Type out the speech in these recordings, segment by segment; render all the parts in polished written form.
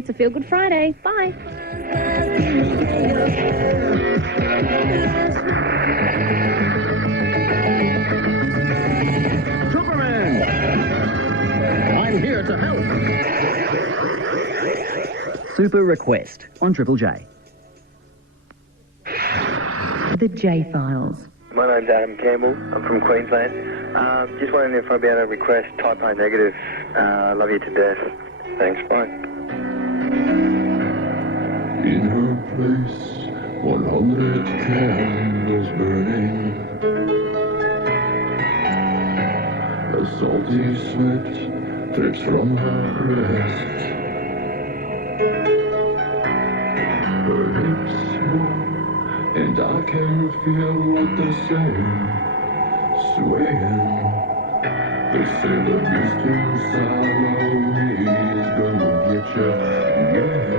It's a Feel Good Friday. Bye. Superman! I'm here to help. Super Request on Triple J. The J Files. My name's Adam Campbell. I'm from Queensland. Just wondering if I'd be able to request Type O Negative. Love you to death. Thanks, bye. In her place, 100 candles burning. A salty sweat drips from her breast. Her hips move, and I can feel what they're saying, swaying. They say the beast inside of me is gonna get ya, yeah.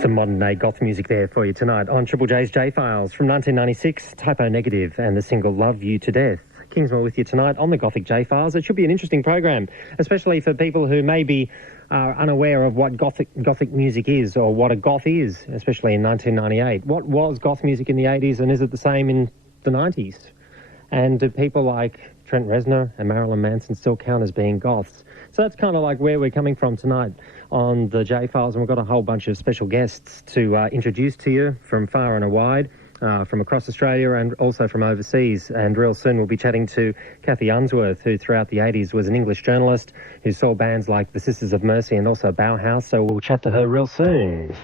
Some modern-day goth music there for you tonight on Triple J's J Files from 1996, Typo Negative and the single Love You to Death. Kingsmill with you tonight on the Gothic J Files. It should be an interesting program, especially for people who maybe are unaware of what gothic music is or what a goth is, especially in 1998. What was goth music in the 80s and is it the same in the 90s? And do people like Trent Reznor and Marilyn Manson still count as being goths? So that's kind of like where we're coming from tonight on the J-Files, and we've got a whole bunch of special guests to introduce to you from far and wide, from across Australia and also from overseas. And real soon we'll be chatting to Kathy Unsworth, who throughout the 80s was an English journalist who saw bands like the Sisters of Mercy and also Bauhaus, so we'll chat to her real soon.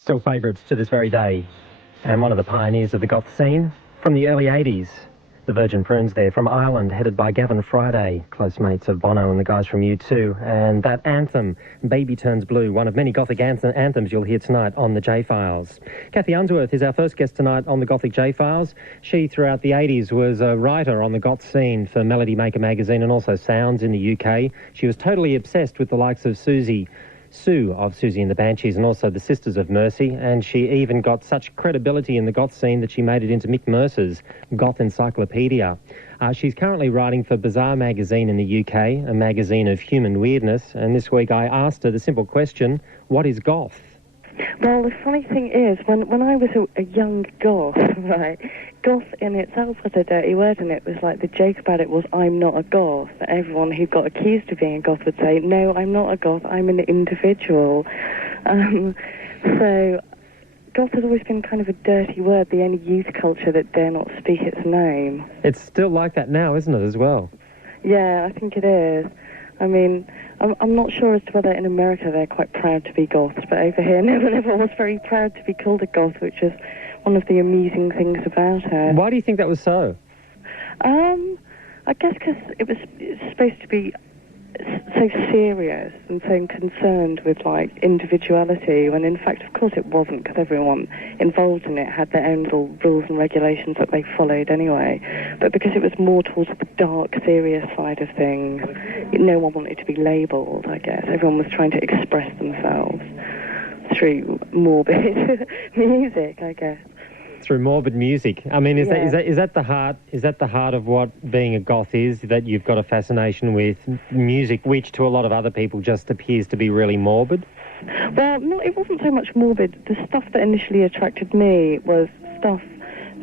Still favourites to this very day, and one of the pioneers of the goth scene from the early 80s. The Virgin Prunes there from Ireland, headed by Gavin Friday, close mates of Bono and the guys from U2. And that anthem, Baby Turns Blue, one of many Gothic anthems you'll hear tonight on the J Files. Kathy Unsworth is our first guest tonight on the Gothic J Files. She, throughout the 80s, was a writer on the goth scene for Melody Maker magazine and also Sounds in the UK. She was totally obsessed with the likes of Sue of Susie and the Banshees and also the Sisters of Mercy, and she even got such credibility in the goth scene that she made it into Mick Mercer's Goth Encyclopedia. She's currently writing for Bazaar magazine in the UK, a magazine of human weirdness, and this week I asked her the simple question, what is goth? Well, the funny thing is, when I was a young goth, right, goth in itself was a dirty word, and it was like the joke about it was, I'm not a goth. Everyone who got accused of being a goth would say, no, I'm not a goth, I'm an individual. So goth has always been kind of a dirty word, the only youth culture that dare not speak its name. It's still like that now, isn't it, as well? Yeah, I think it is. I mean, I'm not sure as to whether in America they're quite proud to be goths, but over here no one ever was very proud to be called a goth, which is one of the amusing things about it. Why do you think that was so? I guess because it's supposed to be so serious and so concerned with, like, individuality, when in fact, of course, it wasn't, because everyone involved in it had their own little rules and regulations that they followed anyway. But because it was more towards the dark, serious side of things, no one wanted to be labelled, I guess. Everyone was trying to express themselves through morbid music, I guess. Through morbid music. I mean, is that the heart? Is that the heart of what being a goth is? That you've got a fascination with music, which to a lot of other people just appears to be really morbid. Well, no, it wasn't so much morbid. The stuff that initially attracted me was stuff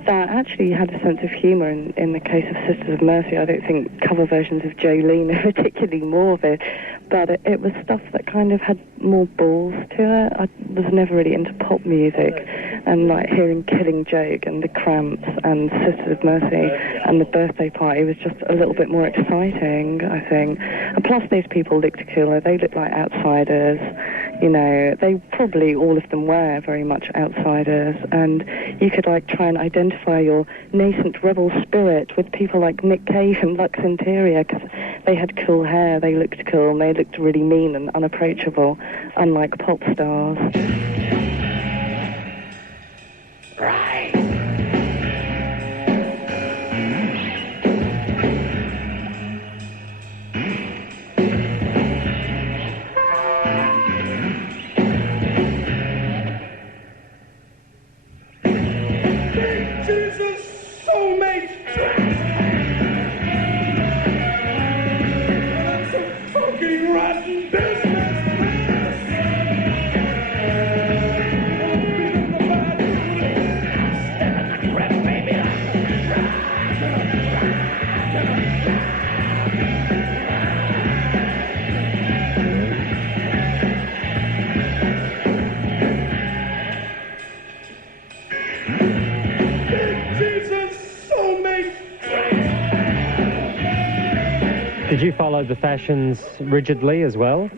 that actually had a sense of humour. In the case of Sisters of Mercy, I don't think cover versions of Jolene are particularly morbid, but it was stuff that kind of had more balls to it. I was never really into pop music, and like hearing Killing Joke and the Cramps and Sisters of Mercy and the Birthday Party was just a little bit more exciting, I think. And plus those people looked cooler. They looked like outsiders. You know, they probably, all of them were very much outsiders, and you could like try and identify your nascent rebel spirit with people like Nick Cave and Lux Interior, because they had cool hair, they looked cool, and they looked really mean and unapproachable, unlike pop stars. Right. Did you follow the fashions rigidly as well?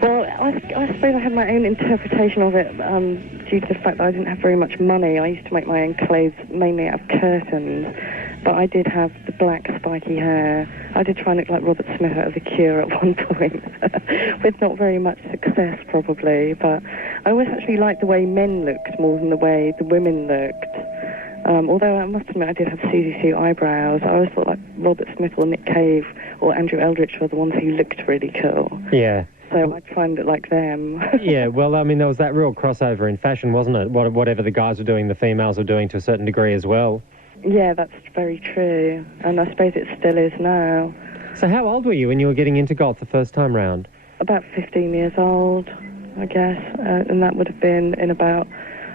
Well, I suppose I had my own interpretation of it due to the fact that I didn't have very much money. I used to make my own clothes mainly out of curtains, but I did have the black spiky hair. I did try and look like Robert Smith out of The Cure at one point, with not very much success probably, but I always actually liked the way men looked more than the way the women looked. Although I must admit I did have Susie Sue eyebrows, I always thought like Robert Smith or Nick Cave or Andrew Eldritch were the ones who looked really cool. Yeah. So I'd find it like them. Yeah, well, I mean, there was that real crossover in fashion, wasn't it? Whatever the guys were doing, the females were doing to a certain degree as well. Yeah, that's very true. And I suppose it still is now. So how old were you when you were getting into goth the first time round? About 15 years old, I guess. And that would have been in about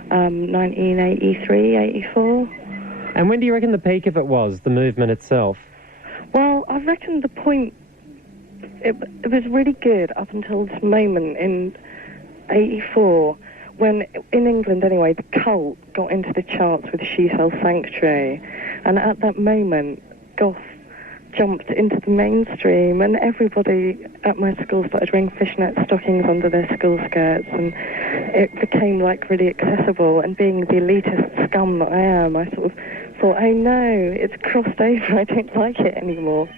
1983, 84. And when do you reckon the peak of it was, the movement itself? Well, I reckon the point, it was really good up until this moment in 84, when, in England anyway, the Cult got into the charts with She Sells Sanctuary. And at that moment, goth jumped into the mainstream, and everybody at my school started wearing fishnet stockings under their school skirts, and it became like really accessible. And being the elitist scum that I am, I sort of thought, oh no, it's crossed over, I don't like it anymore.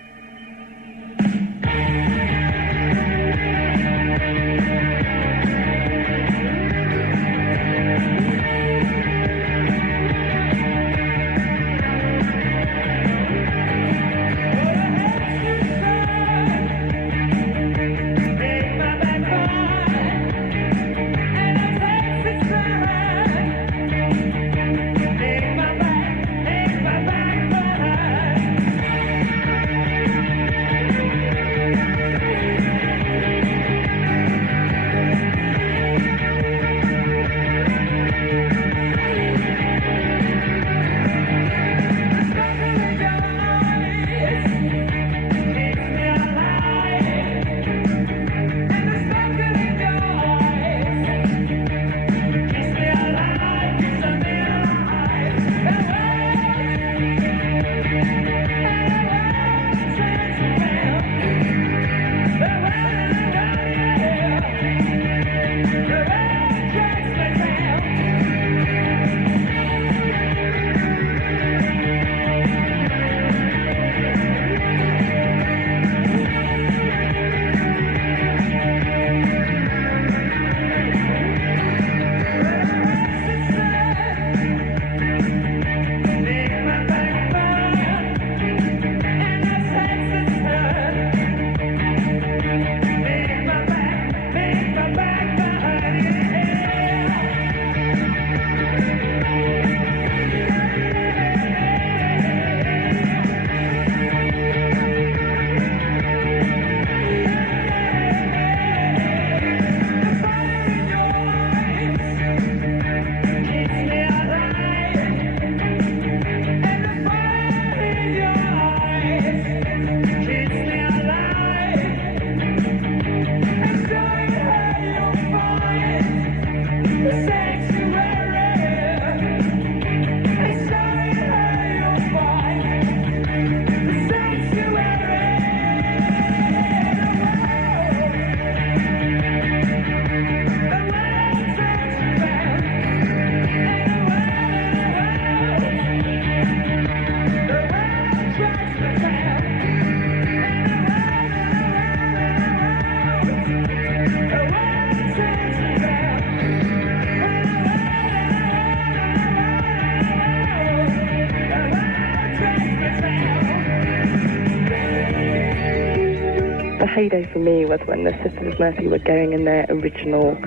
The heyday for me was when the Sisters of Mercy were going in their original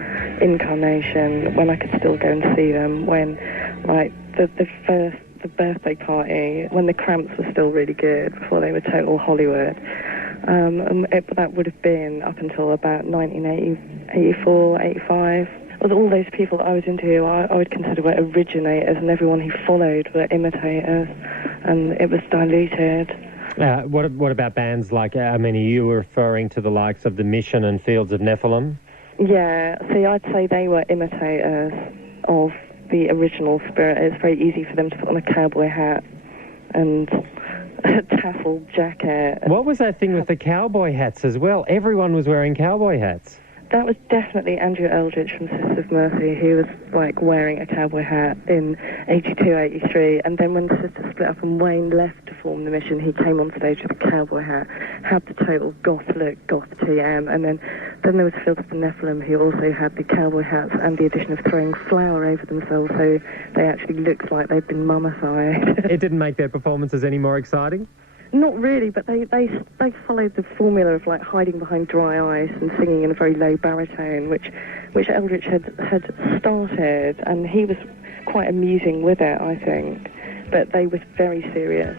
incarnation, when I could still go and see them, when, like, the birthday party, when the Cramps were still really good, before they were total Hollywood. That would have been up until about 1984, 85. With all those people that I was into, I would consider were originators, and everyone who followed were imitators, and it was diluted. What about bands like, are you referring to the likes of The Mission and Fields of Nephilim? Yeah, see, I'd say they were imitators of the original spirit. It's very easy for them to put on a cowboy hat and a tassel jacket. What was that thing with the cowboy hats as well? Everyone was wearing cowboy hats. That was definitely Andrew Eldritch from Sisters of Mercy, who was, like, wearing a cowboy hat in 82, 83, and then when the Sisters split up and Wayne left to form The Mission, he came on stage with a cowboy hat, had the total goth look, goth TM, and then there was Fields of the Nephilim, who also had the cowboy hats and the addition of throwing flour over themselves, so they actually looked like they'd been mummified. It didn't make their performances any more exciting? Not really, but they followed the formula of, like, hiding behind dry ice and singing in a very low baritone, which Eldritch had started, and he was quite amusing with it, I think. But they were very serious.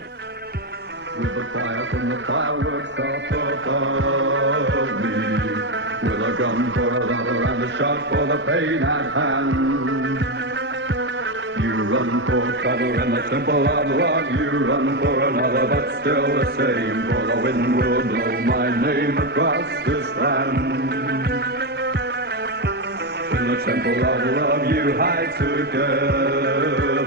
With the fire from the fireworks up above me, with a gun for a lover and a shot for the pain at hand. You run for cover in the temple of love, you run for another, but still the same, for the wind will blow my name across this land. In the temple of love you hide together,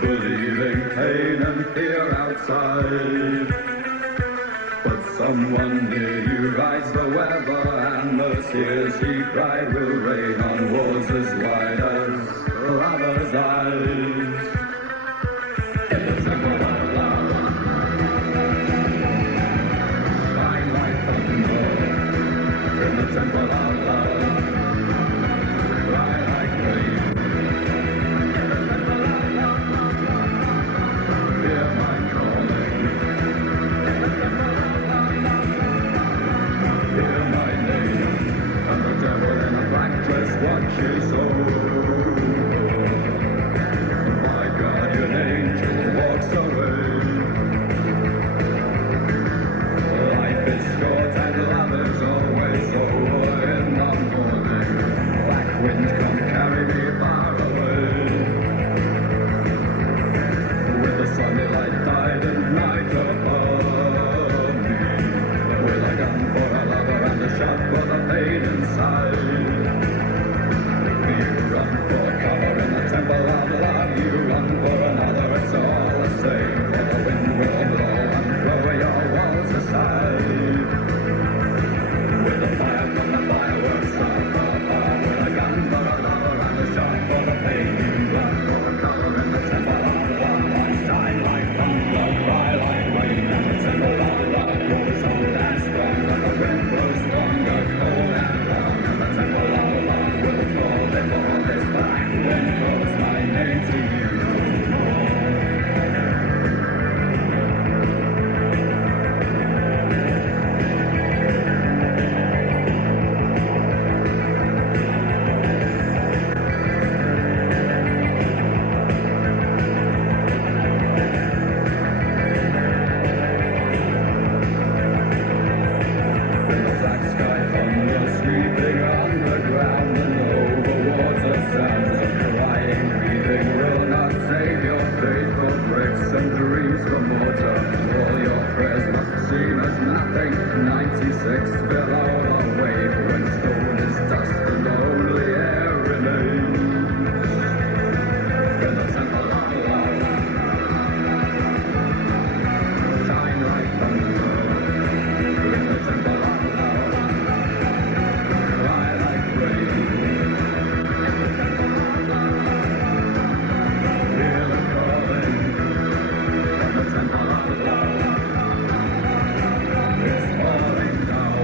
believing pain and fear outside. one near you rides the weather, and the tears he cried will rain on walls as wide as lovers' eyes. In the temple of love, shine like thunder. In the temple of love, cry like rain. In the temple of love, hear my calling. In the temple of love, hear my name. And the devil in a black dress watches over. My guardian angel walks away. Life is short and love is always over. In the morning, black winds come carry me far away. With the sunny light died and night upon me. With a gun for a lover and a shot for the pain inside. You run for cover in the temple of love. You run for another, it's all the same. For the wind will blow and throw your walls aside. With the fire from the fireworks of far. With a gun for a lover and a shot for the pain. You run for cover in the temple of love. I shine like thunder, cry like rain. And the temple of love grows old and strong. And the wind blows stronger, cold and long. And the temple of love will fall before this black wind calls my name to you. In the black sky, thunder sweeping underground, and over water sounds of crying, weeping will not save your faithful bricks and dreams for mortar. All your prayers must seem as nothing. 96 below the wave, when stone is dust and only air remains. In the temple of love, shine like thunder. In the temple of love, cry like rain. In the temple of love, hear the calling. And the temple of love is falling down.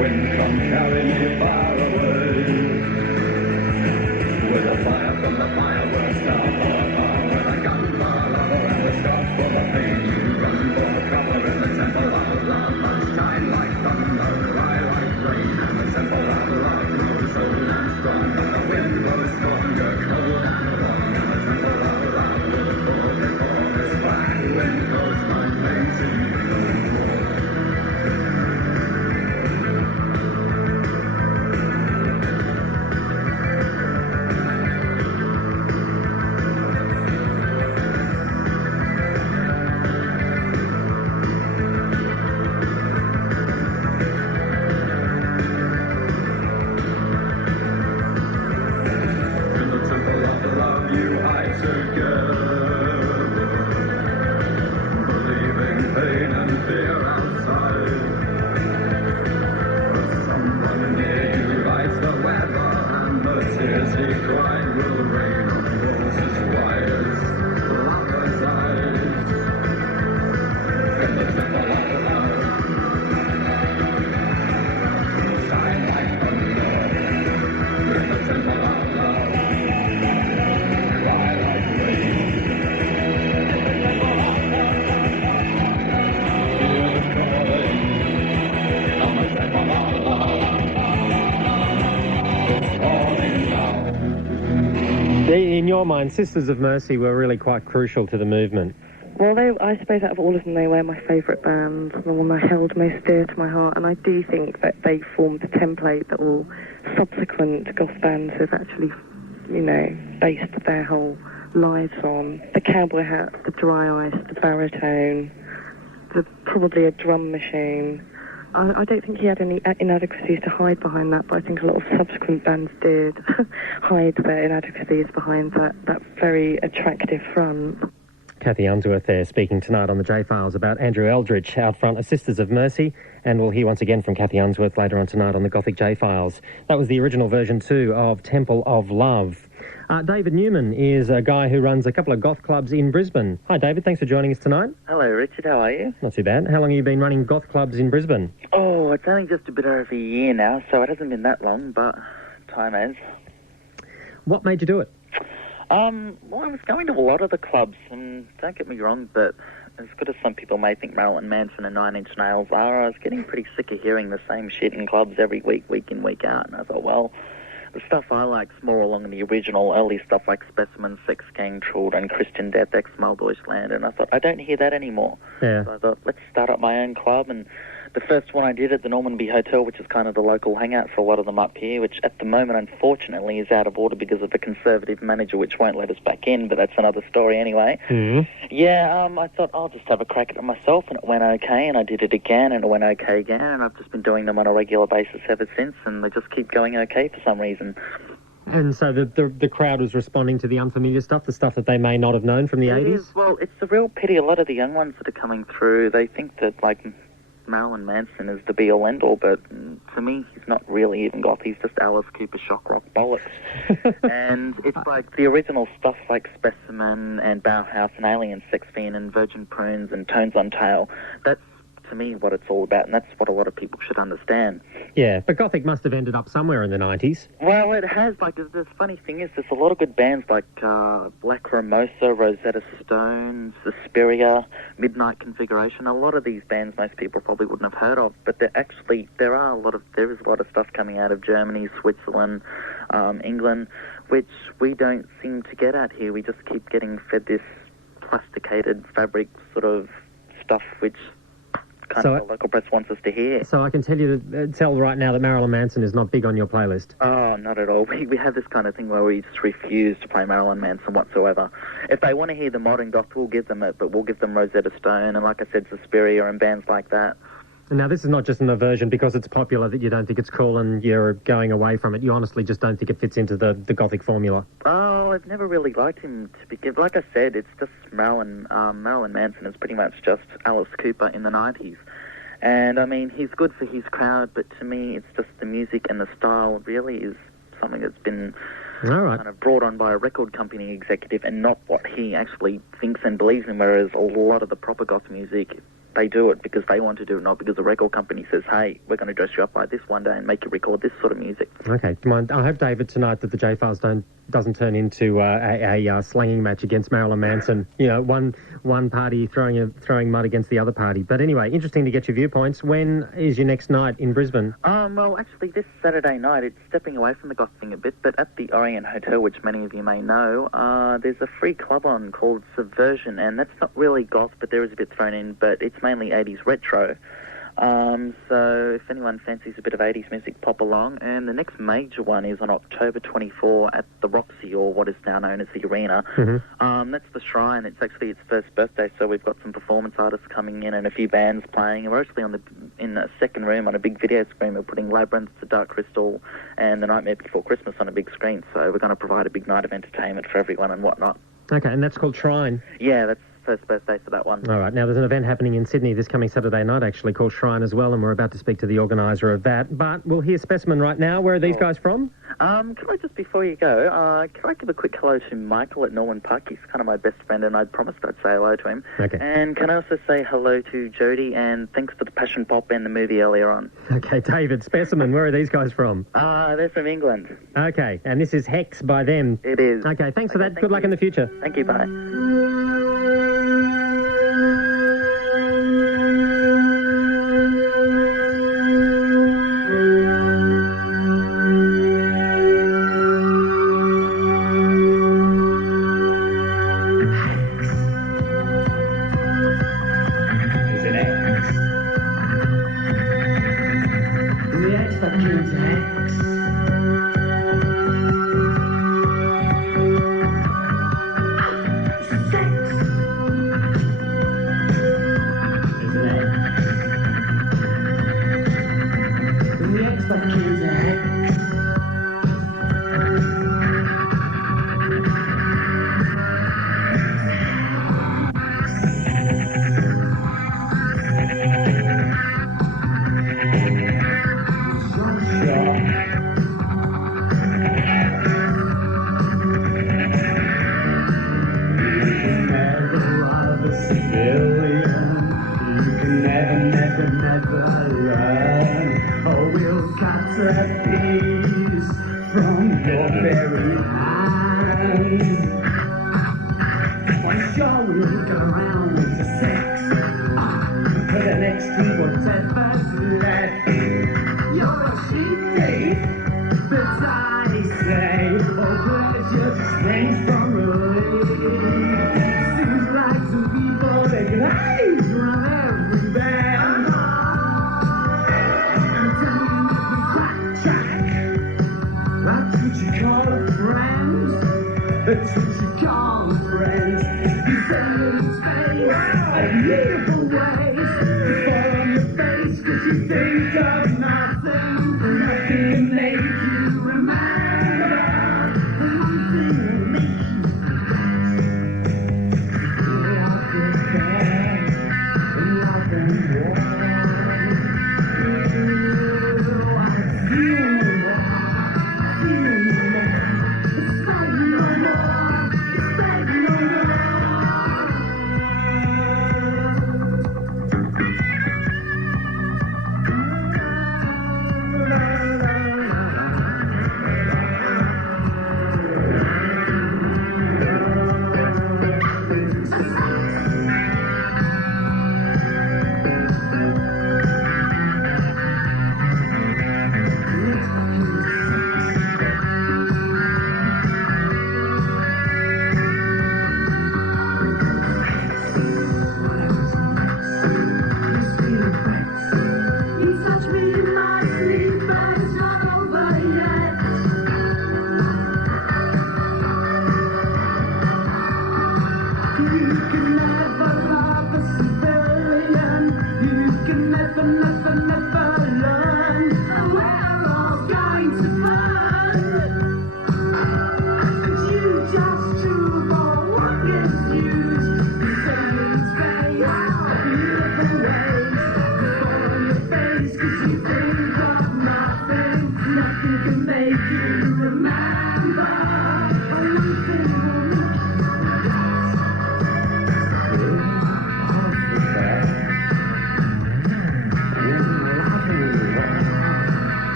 Wind come carry me far away. In your mind, Sisters of Mercy were really quite crucial to the movement. Well, I suppose out of all of them, they were my favourite band, the one I held most dear to my heart, and I do think that they formed the template that all subsequent goth bands have actually, based their whole lives on. The cowboy hat, the dry ice, the baritone, probably a drum machine. I don't think he had any inadequacies to hide behind that, but I think a lot of subsequent bands did hide their inadequacies behind that very attractive front. Kathy Unsworth there, speaking tonight on the J Files about Andrew Eldritch out front as Sisters of Mercy, and we'll hear once again from Kathy Unsworth later on tonight on the Gothic J Files. That was the original version too of Temple of Love. David Newman is a guy who runs a couple of goth clubs in Brisbane. Hi David, thanks for joining us tonight. Hello Richard, how are you? Not too bad. How long have you been running goth clubs in Brisbane? Oh, it's only just a bit over a year now, so it hasn't been that long, but time has. What made you do it? Well, I was going to a lot of the clubs, and don't get me wrong, but as good as some people may think Marilyn Manson and Nine Inch Nails are, I was getting pretty sick of hearing the same shit in clubs every week, week in, week out, and I thought, well, the stuff I like's more along the original early stuff like Specimen, Sex Gang, Children, Christian Death, Ex-Mile Deutschland, and I thought, I don't hear that anymore. Yeah. So I thought, let's start up my own club, and the first one I did at the Normanby Hotel, which is kind of the local hangout for a lot of them up here, which at the moment, unfortunately, is out of order because of the Conservative manager, which won't let us back in, but that's another story anyway. Mm-hmm. Yeah, I thought I'll just have a crack at it myself, and it went okay, and I did it again, and it went okay again, and I've just been doing them on a regular basis ever since, and they just keep going okay for some reason. And so the crowd was responding to the unfamiliar stuff, the stuff that they may not have known from the 80s? Well, it's a real pity. A lot of the young ones that are coming through, they think that, like, Marilyn Manson is the be-all, end-all, but to me, he's not really even goth. He's just Alice Cooper shock rock bollocks. And it's like the original stuff like Specimen and Bauhaus and Alien Sex Fiend and Virgin Prunes and Tones on Tail. That's, to me, what it's all about, and that's what a lot of people should understand. Yeah, but Gothic must have ended up somewhere in the 90s. Well, it has. Like, the funny thing is, there's a lot of good bands like Black Ramosa, Rosetta Stone, Suspiria, Midnight Configuration. A lot of these bands most people probably wouldn't have heard of, but there is a lot of stuff coming out of Germany, Switzerland, England, which we don't seem to get at here. We just keep getting fed this plasticated fabric sort of stuff, which kind of the local press wants us to hear. So I can tell right now that Marilyn Manson is not big on your playlist. Oh, not at all. We have this kind of thing where we just refuse to play Marilyn Manson whatsoever. If they want to hear the modern goth, we'll give them it, but we'll give them Rosetta Stone and, like I said, Suspiria and bands like that. And now, this is not just an aversion because it's popular that you don't think it's cool and you're going away from it. You honestly just don't think it fits into the Gothic formula. Oh, I've never really liked him to begin. Like I said, it's just Marilyn Manson is pretty much just Alice Cooper in the 90s. And, I mean, he's good for his crowd, but to me, it's just the music and the style really is something that's been kind of brought on by a record company executive and not what he actually thinks and believes in, whereas a lot of the proper goth music, they do it because they want to do it, not because the record company says, hey, we're going to dress you up like this one day and make you record this sort of music. Okay, come on. I hope, David, tonight that the J Files doesn't turn into a slanging match against Marilyn Manson. You know, one party throwing mud against the other party. But anyway, interesting to get your viewpoints. When is your next night in Brisbane? Well, actually, this Saturday night, it's stepping away from the goth thing a bit, but at the Orient Hotel, which many of you may know, there's a free club on called Subversion, and that's not really goth, but there is a bit thrown in, but it's mainly 80s retro. So if anyone fancies a bit of 80s music, pop along. And the next major one is on October 24 at the Roxy, or what is now known as the Arena. That's the Shrine. It's actually its first birthday, so we've got some performance artists coming in and a few bands playing. And we're actually in the second room on a big video screen. We're putting Labyrinth, The Dark Crystal, and The Nightmare Before Christmas on a big screen. So we're going to provide a big night of entertainment for everyone and whatnot. Okay, and that's called Shrine? Yeah, that's first birthday for that one. All right. Now, there's an event happening in Sydney this coming Saturday night, actually, called Shrine as well, and we're about to speak to the organiser of that. But we'll hear Specimen right now. Where are these guys from? Can I just, before you go, can I give a quick hello to Michael at Norman Park? He's kind of my best friend, and I promised I'd say hello to him. Okay. And can I also say hello to Jody, and thanks for the Passion Pop and the movie earlier on. Okay, David, Specimen, where are these guys from? They're from England. Okay, and this is Hex by them. It is. Okay, thanks for that. Good luck in the future. Thank you, bye.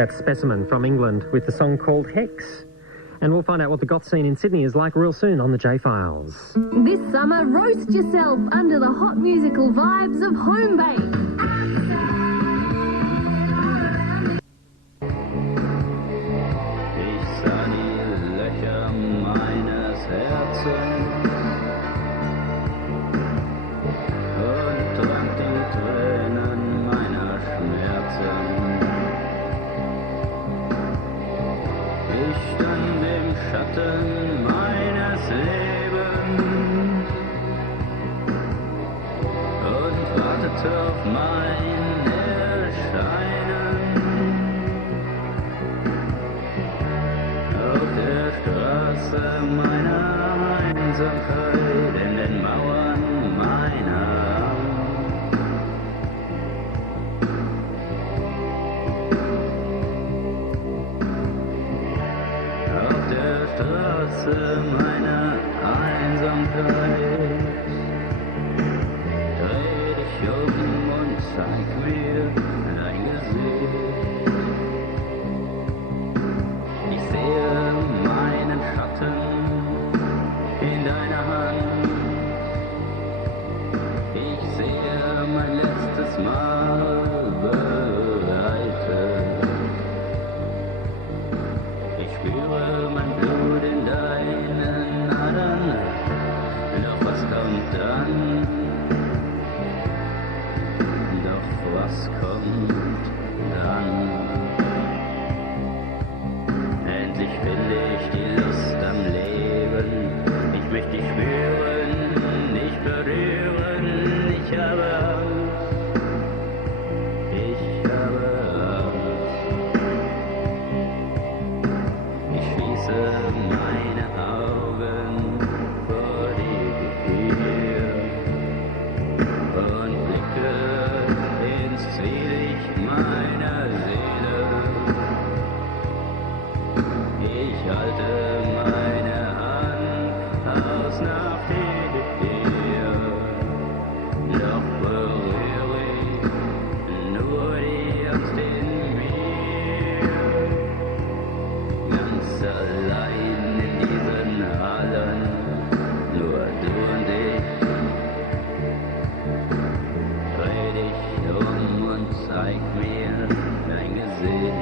That's Specimen from England with the song called Hex. And we'll find out what the goth scene in Sydney is like real soon on the J Files. This summer, roast yourself under the hot musical vibes of Home Bake. Meines Lebens und wartete auf mein Erscheinen auf der Straße meiner Einsamkeit, in den Mauern meiner Straße meiner Einsamkeit. Dreh dich um und zeig mir dein Gesicht. Ich sehe meinen Schatten in deiner Hand. Ich sehe mein letztes Mal bereitet. Ich spüre mein Blut in deinen Adern, doch was kommt dann? Doch was kommt dann? Endlich finde ich die Lust am Leben, ich möchte dich spüren, nicht berühren, ich habe Angst, ich habe Angst. Ich schließe meine Augen vor dir und blicke ins Zwielicht meiner Seele. Ich halte meine Hand aus nach dir, doch berühre ich nur die Angst in mir. Ganz allein in diesen Hallen, nur du und ich. Dreh dich um und zeig mir dein Gesicht.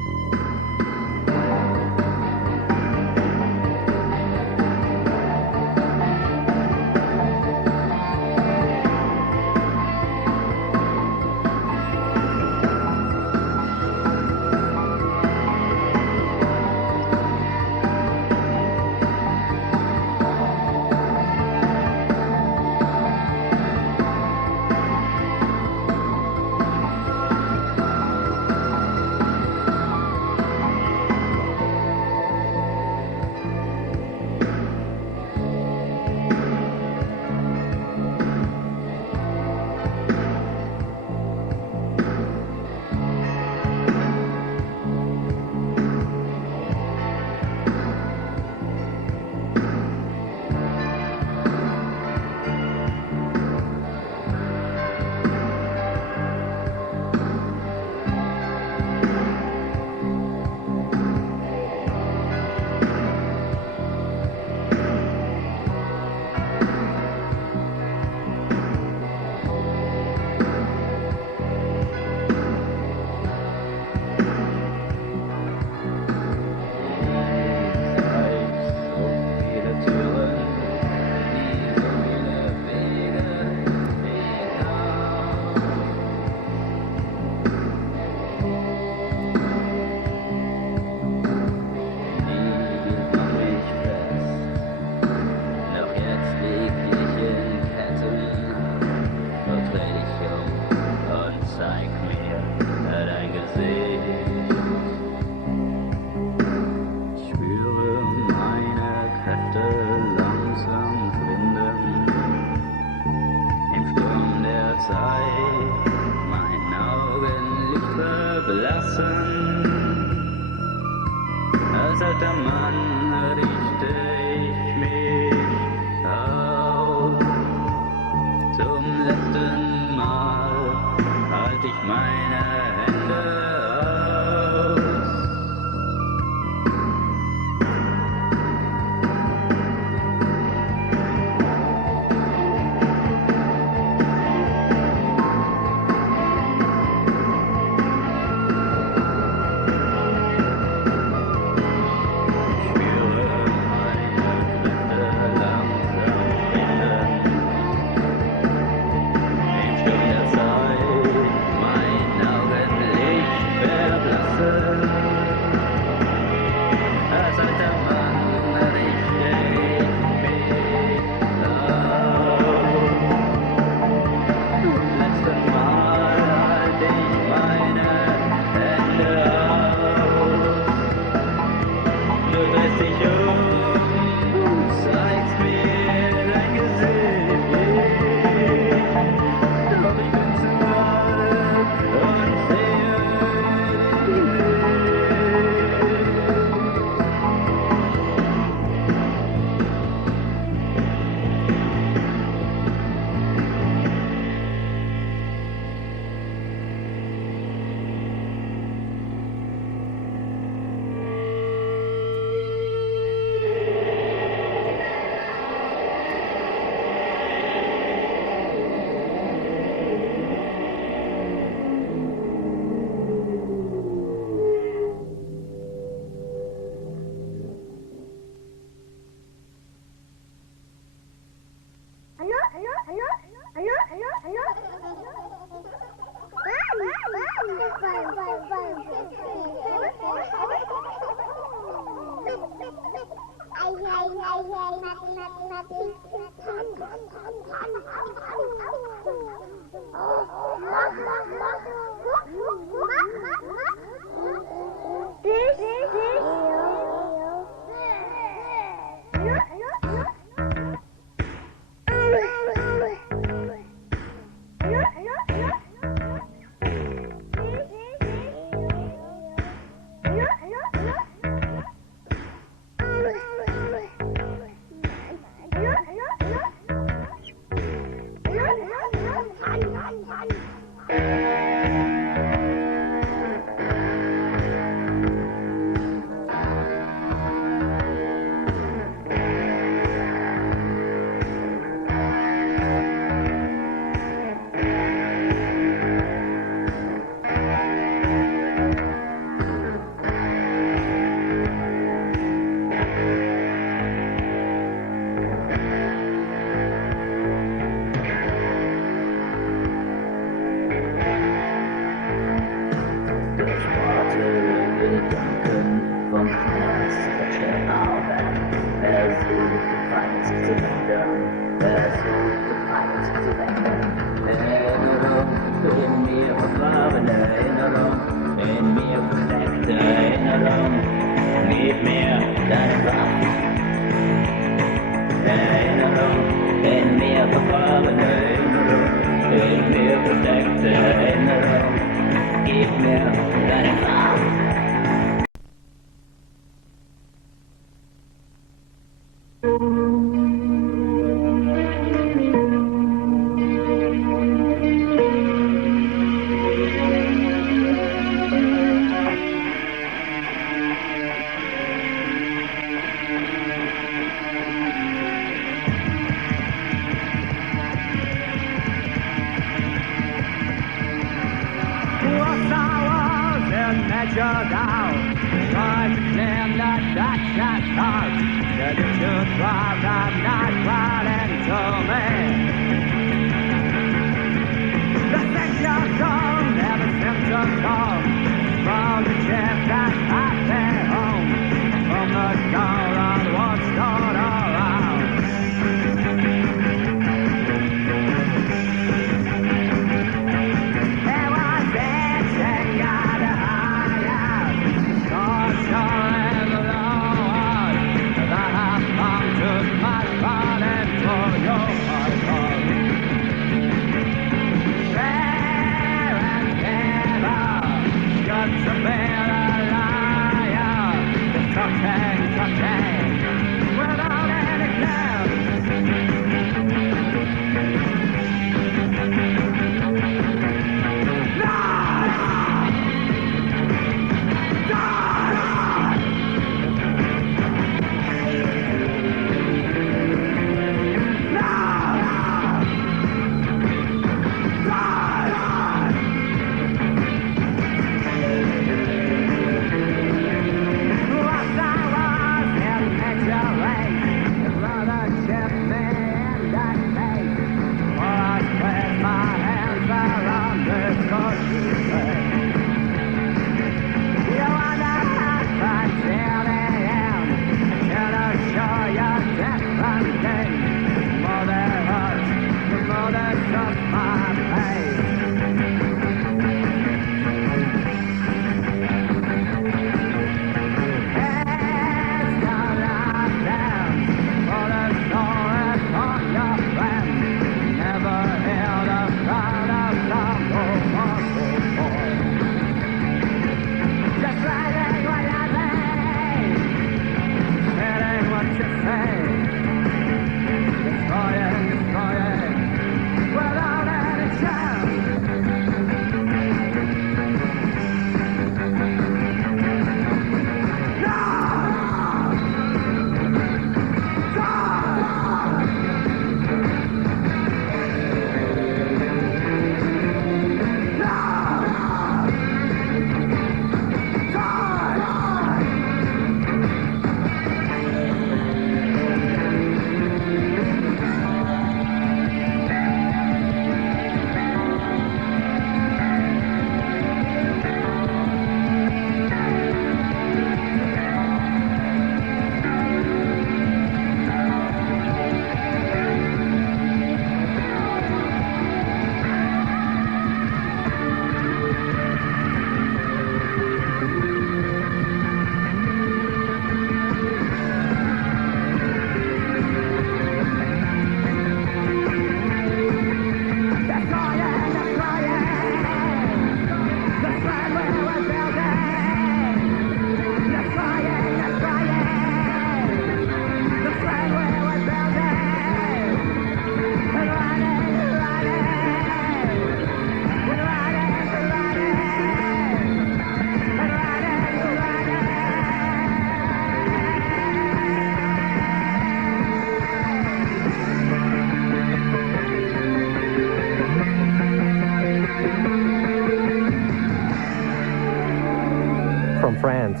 From France,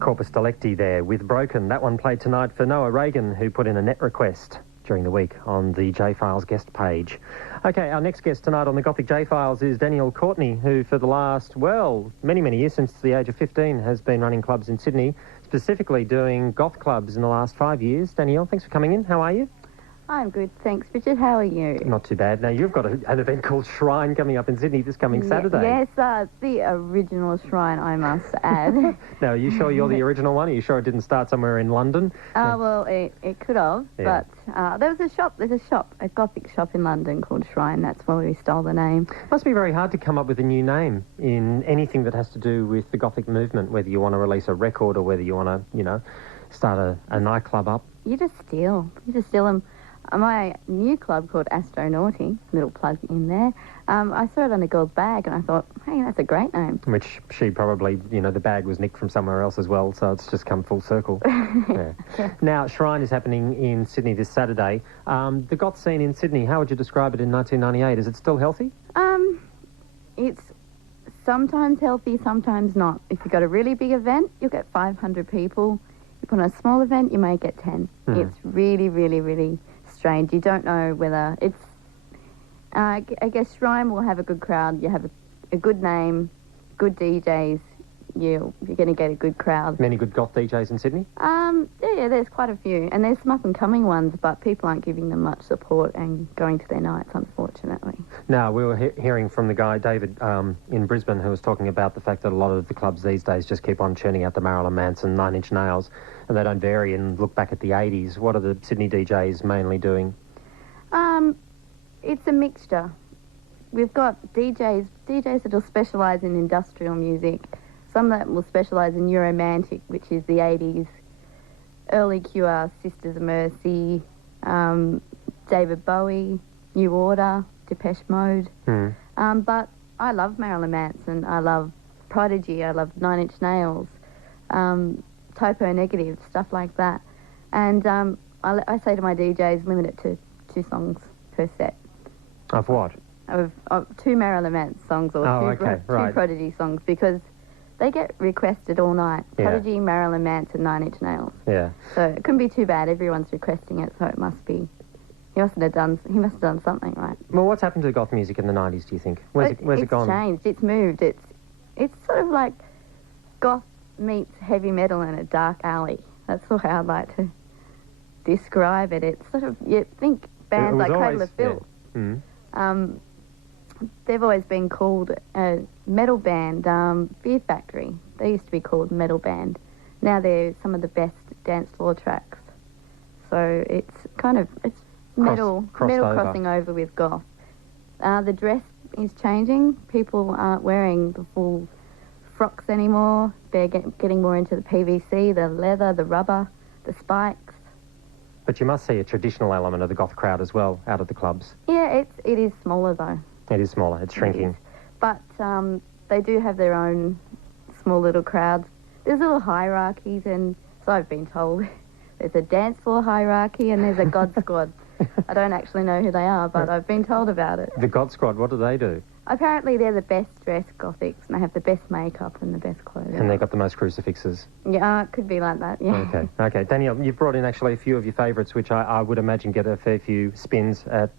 Corpus Delicti there with Broken. That one played tonight for Noah Reagan, who put in a net request during the week on the J Files guest page. OK, our next guest tonight on the Gothic J Files is Danielle Courtney, who for the last, well, many years, since the age of 15, has been running clubs in Sydney, specifically doing goth clubs in the last 5 years. Danielle, thanks for coming in. How are you? I'm good, thanks, Richard. How are you? Not too bad. Now, you've got an event called Shrine coming up in Sydney this coming Saturday. Yes, the original Shrine, I must add. Now, are you sure you're the original one? Are you sure it didn't start somewhere in London? Well, it could have, but there's a Gothic shop in London called Shrine. That's where we stole the name. It must be very hard to come up with a new name in anything that has to do with the Gothic movement, whether you want to release a record or whether you want to, start a nightclub up. You just steal them. My new club called Astronauty, little plug in there, I saw it on a girl's bag and I thought, hey, that's a great name. Which she probably, the bag was nicked from somewhere else as well, so it's just come full circle. Yeah. Now, Shrine is happening in Sydney this Saturday. The goth scene in Sydney, how would you describe it in 1998? Is it still healthy? It's sometimes healthy, sometimes not. If you've got a really big event, you'll get 500 people. You put on a small event, you may get 10. It's really, really, really strange. You don't know whether it's... I guess Shrine will have a good crowd. You have a good name, good DJs. You're going to get a good crowd. Many good goth DJs in Sydney? Yeah, there's quite a few. And there's some up-and-coming ones, but people aren't giving them much support and going to their nights, unfortunately. Now, we were hearing from the guy, David, in Brisbane, who was talking about the fact that a lot of the clubs these days just keep on churning out the Marilyn Manson 9 Inch Nails, and they don't vary and look back at the 80s. What are the Sydney DJs mainly doing? It's a mixture. We've got DJs that will specialise in industrial music, some that will specialise in Euromantic, which is the 80s, early Cure, Sisters of Mercy, David Bowie, New Order, Depeche Mode. But I love Marilyn Manson, I love Prodigy, I love 9 Inch Nails, Typo Negative, stuff like that. And I say to my DJs, limit it to 2 songs per set. Of what? Of 2 Marilyn Manson songs or two Prodigy songs, because they get requested all night. Yeah. Prodigy, Marilyn Manson, 9 Inch Nails. Yeah. So it couldn't be too bad. Everyone's requesting it, so it must be... He must have done something right. Well, what's happened to goth music in the 90s, do you think? Where's it gone? It's changed. It's moved. It's sort of like goth meets heavy metal in a dark alley. That's the way I'd like to describe it. It's sort of... You think bands like Cradle of Filth. Yeah. They've always been called a metal band. Fear Factory, they used to be called metal band. Now they're some of the best dance floor tracks. So it's metal crossing over with goth. The dress is changing. People aren't wearing the full frocks anymore. They're getting more into the PVC, the leather, the rubber, the spikes. But you must see a traditional element of the goth crowd as well out at the clubs. Yeah, it is smaller though. It is smaller. It's shrinking. But they do have their own small little crowds. There's little hierarchies, and so I've been told. There's a dance floor hierarchy and there's a God Squad. I don't actually know who they are, but I've been told about it. The God Squad, what do they do? Apparently they're the best dressed Gothics, and they have the best makeup and the best clothing. And they've got the most crucifixes. Yeah, it could be like that, yeah. Okay. Danielle, you've brought in actually a few of your favourites, which I would imagine get a fair few spins at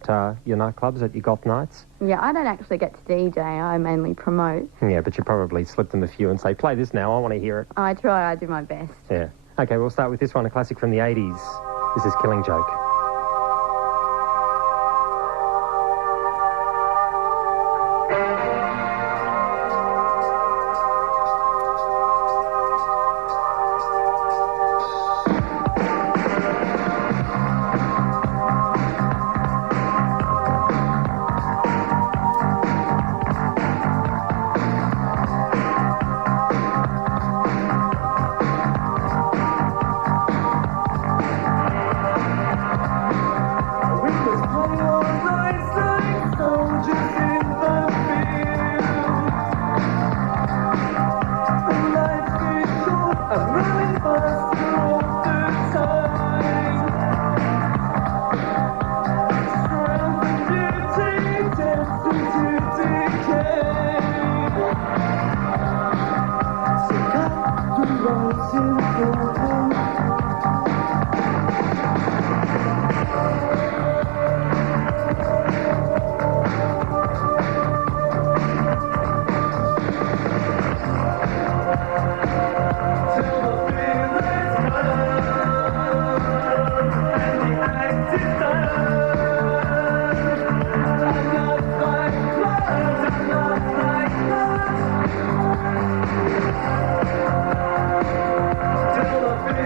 your nightclubs, at your goth nights. Yeah, I don't actually get to DJ, I mainly promote. Yeah, but you probably slip them a few and say, play this now, I want to hear it. I try, I do my best. Yeah. Okay, we'll start with this one, a classic from the 80s. This is Killing Joke. Till the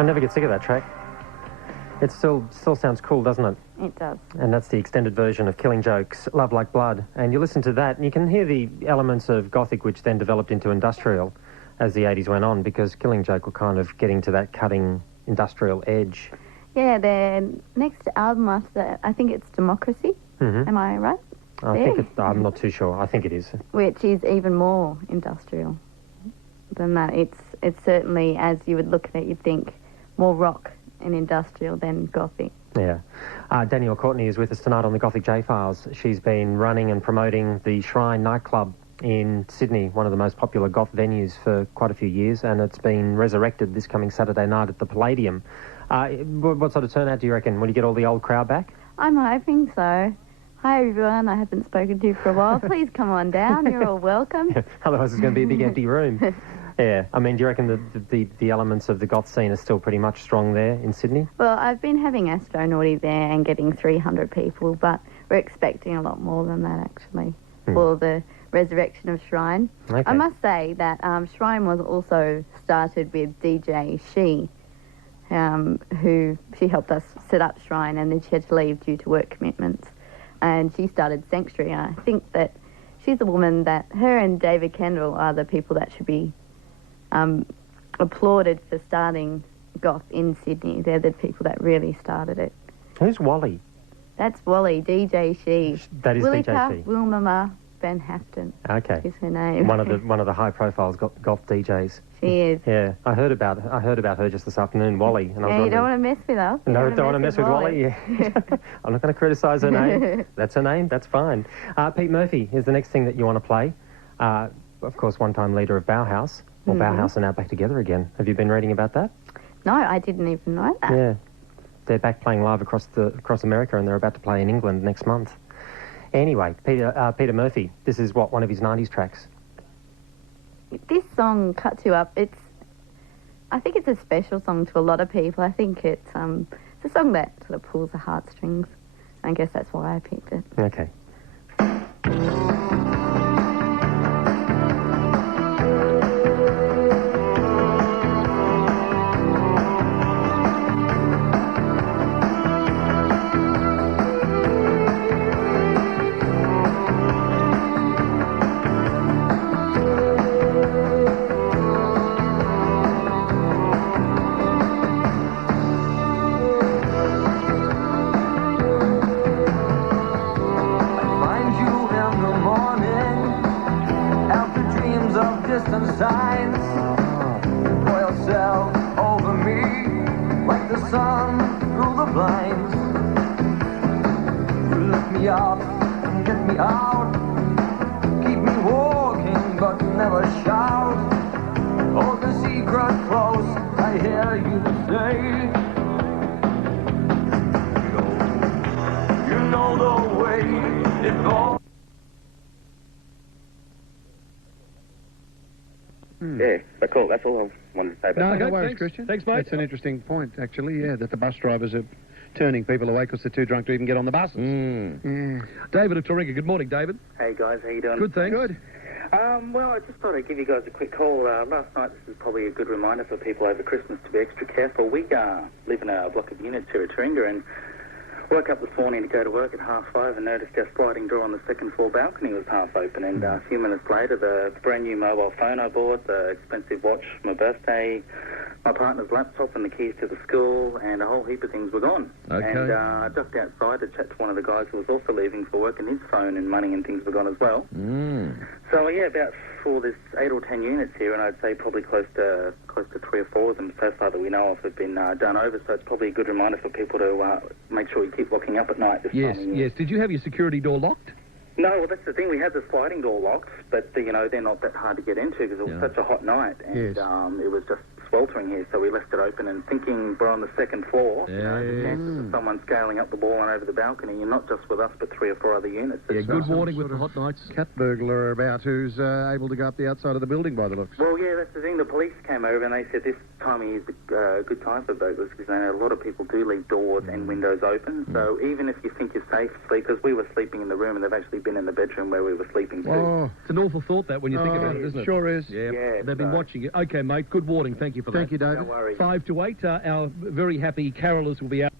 I never get sick of that track. It still sounds cool, doesn't it? It does. And that's the extended version of Killing Joke's Love Like Blood. And you listen to that, and you can hear the elements of Gothic, which then developed into industrial as the 80s went on, because Killing Joke were kind of getting to that cutting industrial edge. Yeah, their next album after that, I think it's Democracy. Mm-hmm. Am I right? I'm not too sure. I think it is. Which is even more industrial than that. It's certainly, as you would look at it, you'd think more rock and industrial than Gothic. Yeah. Danielle Courtney is with us tonight on the Gothic J Files. She's been running and promoting the Shrine nightclub in Sydney, one of the most popular goth venues for quite a few years, and it's been resurrected this coming Saturday night at the Palladium. What sort of turnout do you reckon? Will you get all the old crowd back? I'm hoping so. Hi everyone, I haven't spoken to you for a while. Please come on down, you're all welcome. Otherwise it's going to be a big empty room. Yeah, I mean, do you reckon the elements of the goth scene are still pretty much strong there in Sydney? Well, I've been having Astronauty there and getting 300 people, but we're expecting a lot more than that, actually, for the resurrection of Shrine. Okay. I must say that Shrine was also started with DJ She, who she helped us set up Shrine, and then she had to leave due to work commitments. And she started Sanctuary, and I think that she's the woman that, her and David Kendall are the people that should be applauded for starting goth in Sydney. They're the people that really started it. Who's Wally? That's Wally, DJ She. That is Willie DJ Puff, She. Wilma Van Haften. Okay. Is her name. One of the high profiles goth DJs. She is. Yeah, I heard about her just this afternoon, Wally. And you don't want to mess with us. No, don't want to mess with Wally. Yeah. I'm not going to criticise her name. That's her name. That's fine. Pete Murphy is the next thing that you want to play. Of course, one-time leader of Bauhaus. Well, Bauhaus are now back together again. Have you been reading about that? No, I didn't even know that. Yeah. They're back playing live across America, and they're about to play in England next month. Anyway, Peter Murphy, this is one of his 90s tracks. This song, Cut You Up, I think it's a special song to a lot of people. I think it's a song that sort of pulls the heartstrings. I guess that's why I picked it. Okay. Yeah, but cool. That's all I wanted to say about that. No worries, Christian. Thanks, mate. That's an interesting point, actually, yeah, that the bus drivers are turning people away because they're too drunk to even get on the buses. Yeah. David at Taringa. Good morning, David. Hey, guys. How you doing? Good, thanks. Good. Well, I just thought I'd give you guys a quick call. Last night, this is probably a good reminder for people over Christmas to be extra careful. We live in a block of units here at Taringa, and woke up this morning to go to work at 5:30 and noticed our sliding door on the second floor balcony was half open, and a few minutes later the brand new mobile phone I bought, the expensive watch for my birthday, my partner's laptop and the keys to the school, and a whole heap of things were gone. Okay. And I ducked outside to chat to one of the guys who was also leaving for work, and his phone and money and things were gone as well. So yeah, about for this 8 or 10 units here, and I'd say probably close to 3 or 4 of them so far that we know of have been done over. So it's probably a good reminder for people to make sure you keep locking up at night. This time of year. Yes. Did you have your security door locked? No, well, that's the thing. We had the sliding door locked, but they're not that hard to get into because it was such a hot night, and it was just sweltering here, so we left it open, and thinking we're on the second floor, the chances of someone scaling up the wall and over the balcony, and not just with us, but 3 or 4 other units. Yeah, good warning with the hot nights. Cat burglar about who's able to go up the outside of the building by the looks. Well, yeah, that's the thing. The police came over and they said this time of year is a good time for burglars because they know a lot of people do leave doors and windows open. So even if you think you're safe to sleep, because we were sleeping in the room and they've actually been in the bedroom where we were sleeping too. Oh, it's an awful thought that when you think about it, isn't it? Sure is. Yeah. They've been watching it. Okay, mate, good warning. Thank you. you for that. Thank you, David. No worries. 5 to 8, our very happy carolers will be out.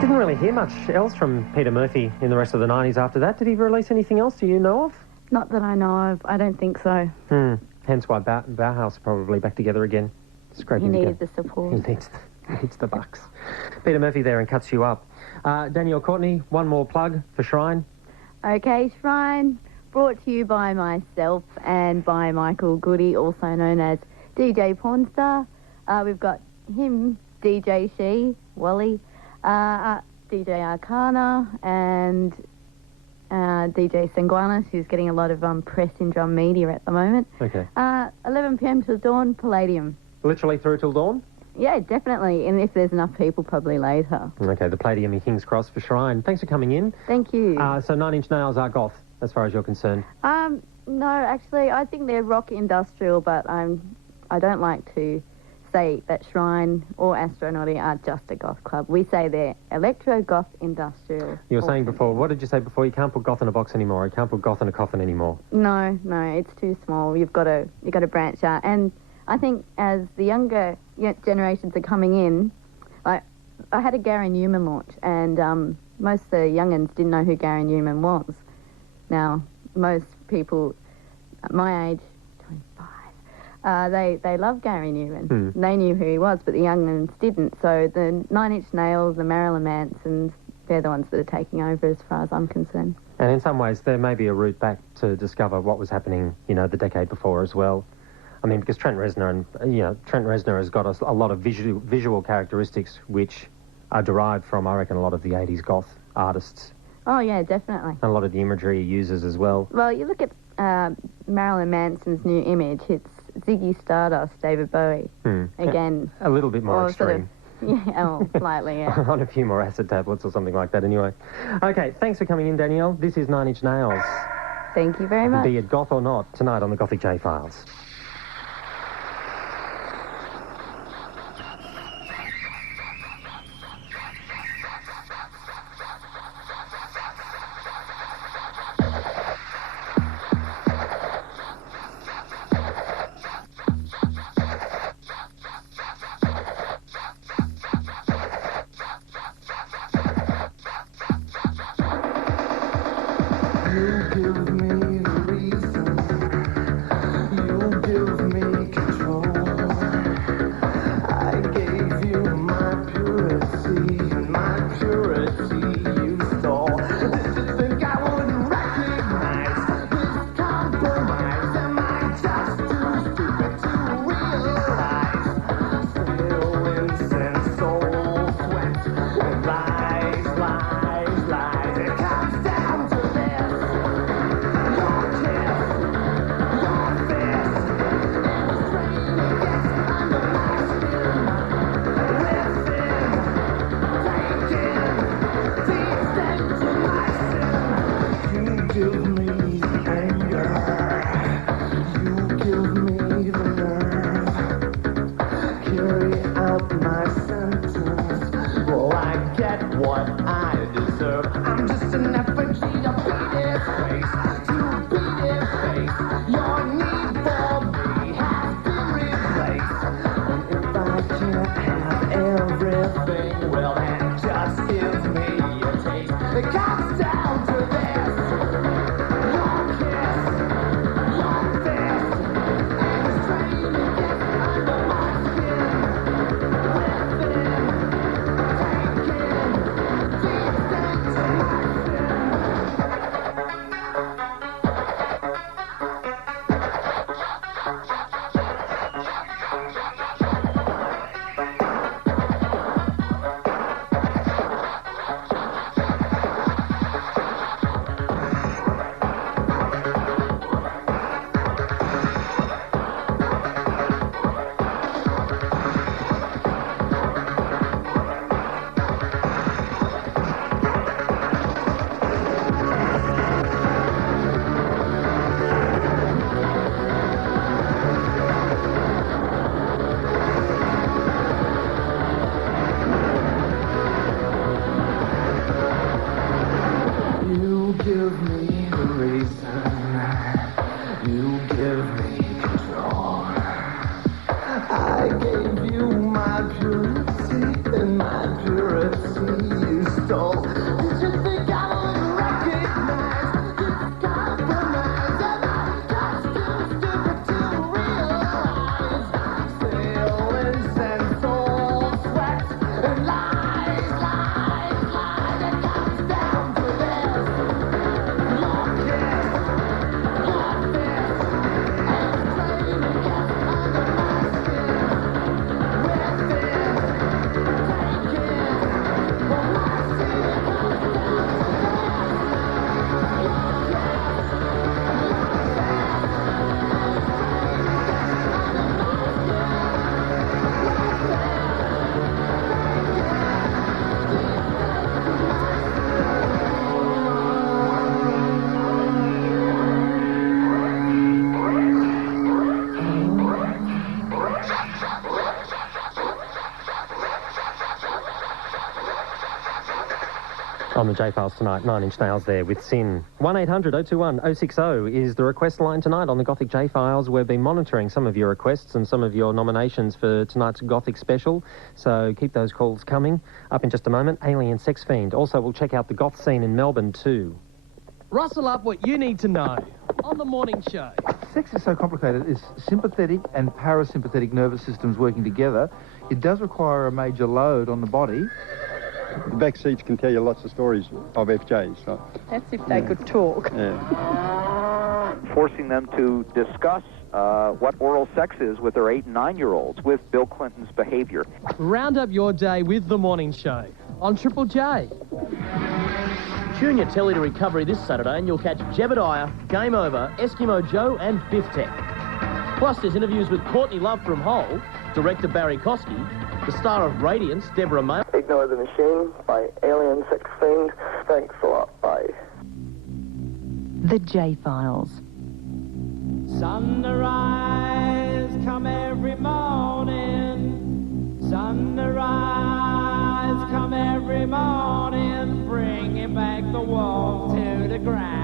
Didn't really hear much else from Peter Murphy in the rest of the 90s after that. Did he release anything else do you know of? Not that I know of. I don't think so. Hence why Bauhaus are probably back together again. He needed the support. He needs the bucks. Peter Murphy there and Cuts You Up. Danielle Courtney, one more plug for Shrine. Okay, Shrine, brought to you by myself and by Michael Goody, also known as DJ Pornstar. We've got him, DJ She, Wally, DJ Arcana, and DJ Sanguanas, who's getting a lot of press in drum media at the moment. Okay. 11 p.m. till dawn, Palladium. Literally through till dawn? Yeah, definitely. And if there's enough people, probably later. Okay, the Palladium in King's Cross for Shrine. Thanks for coming in. Thank you. So 9 Inch Nails are goth, as far as you're concerned? No, actually, I think they're rock industrial, but I don't like to say that Shrine or Astronauty are just a goth club. We say they're electro-goth industrial. You were saying before, what did you say before? You can't put goth in a box anymore. You can't put goth in a coffin anymore. No, it's too small. You've got to branch out. And I think as the younger generations are coming in, like, I had a Gary Newman launch, and most of the young'uns didn't know who Gary Newman was. Now, most people at my age, 25, they love Gary Newman. They knew who he was, but the young'uns didn't. So the 9 Inch Nails, the Marilyn Mansons, they're the ones that are taking over as far as I'm concerned. And in some ways, there may be a route back to discover what was happening, the decade before as well. I mean, because Trent Reznor has got a lot of visual characteristics which are derived from, I reckon, a lot of the 80s goth artists. Oh, yeah, definitely. And a lot of the imagery he uses as well. Well, you look at Marilyn Manson's new image, it's Ziggy Stardust, David Bowie. Again. A little bit more extreme. Slightly, yeah. On a few more acid tablets or something like that anyway. Okay, thanks for coming in, Danielle. This is 9 Inch Nails. Thank you very much. Be it goth or not, tonight on the Gothic J Files. On the J Files tonight, 9 Inch Nails there with Sin. 1800 021 060 is the request line tonight on the Gothic J Files. We've been monitoring some of your requests and some of your nominations for tonight's Gothic special, so keep those calls coming. Up in just a moment, Alien Sex Fiend. Also, we'll check out the goth scene in Melbourne too. Rustle up what you need to know on the morning show. Sex is so complicated. It's sympathetic and parasympathetic nervous systems working together. It does require a major load on the body. The back seats can tell you lots of stories of FJs. So. That's if they could talk. Yeah. Forcing them to discuss what oral sex is with their 8 and 9-year-olds with Bill Clinton's behavior. Round up your day with the morning show on Triple J. Tune your telly to Recovery this Saturday and you'll catch Jebediah, Game Over, Eskimo Joe and Biff Tech. Plus there's interviews with Courtney Love from Hull, director Barry Kosky, the star of Radiance, Deborah May. Ignore the Machine by Alien Sex Fiend. Thanks a lot. Bye. The J Files. Sunrise come every morning. Sunrise come every morning. Bringing back the wolves to the ground.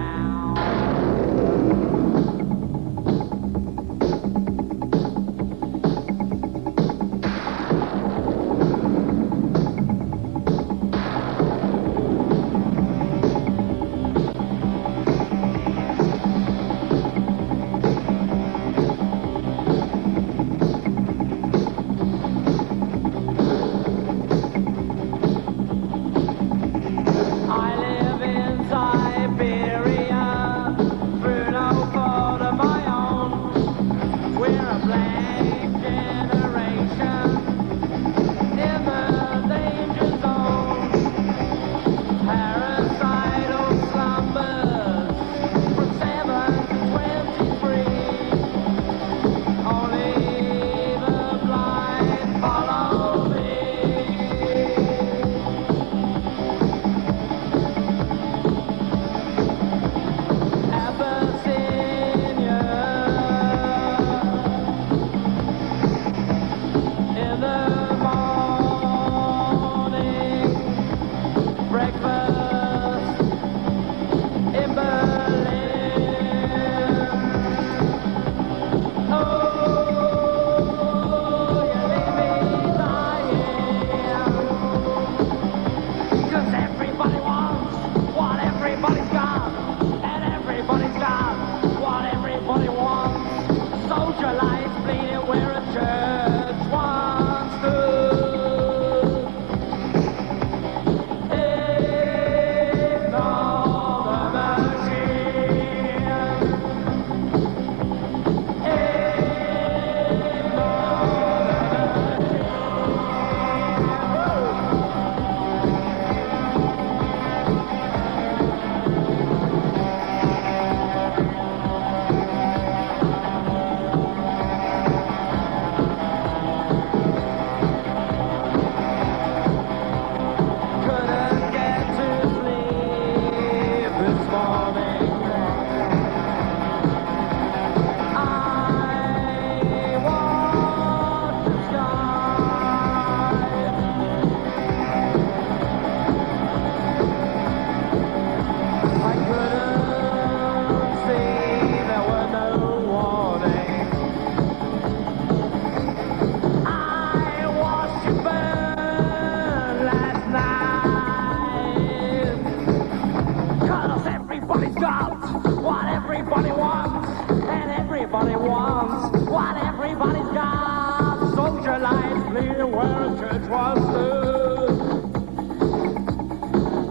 got what everybody wants, and everybody wants what everybody's got. Soldier life, clear where a church was stood.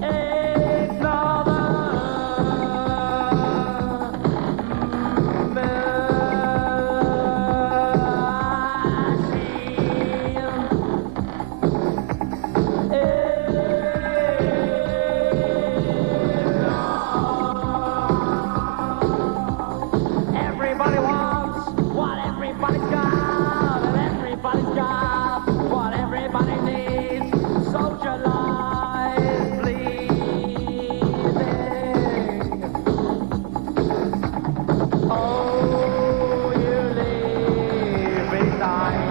Ignore the everybody wants what everybody's got, and everybody's got what everybody needs. Soldier life bleeding. Oh, you leave me dying.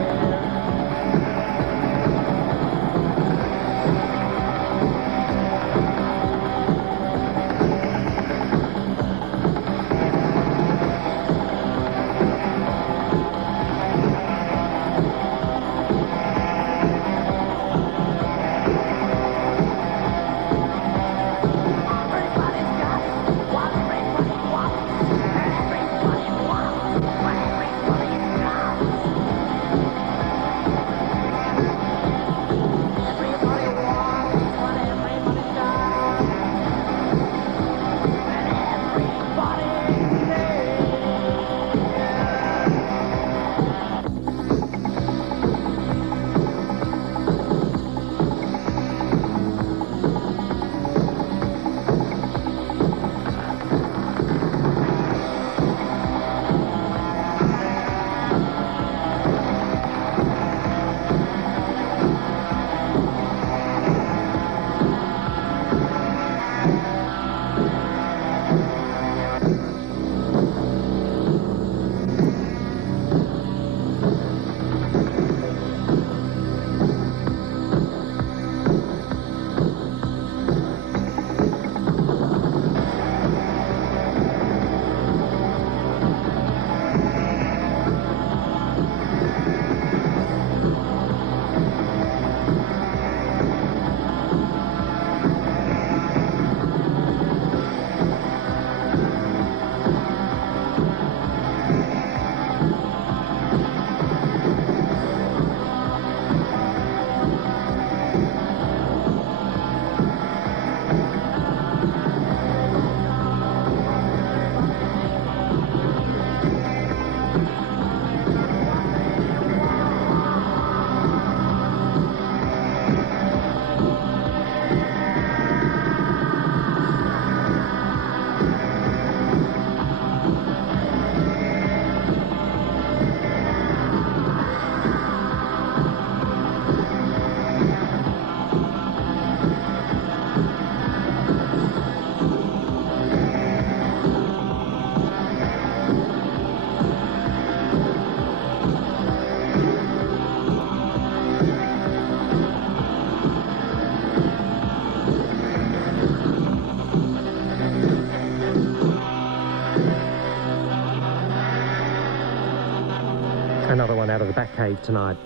Another one out of the back cave tonight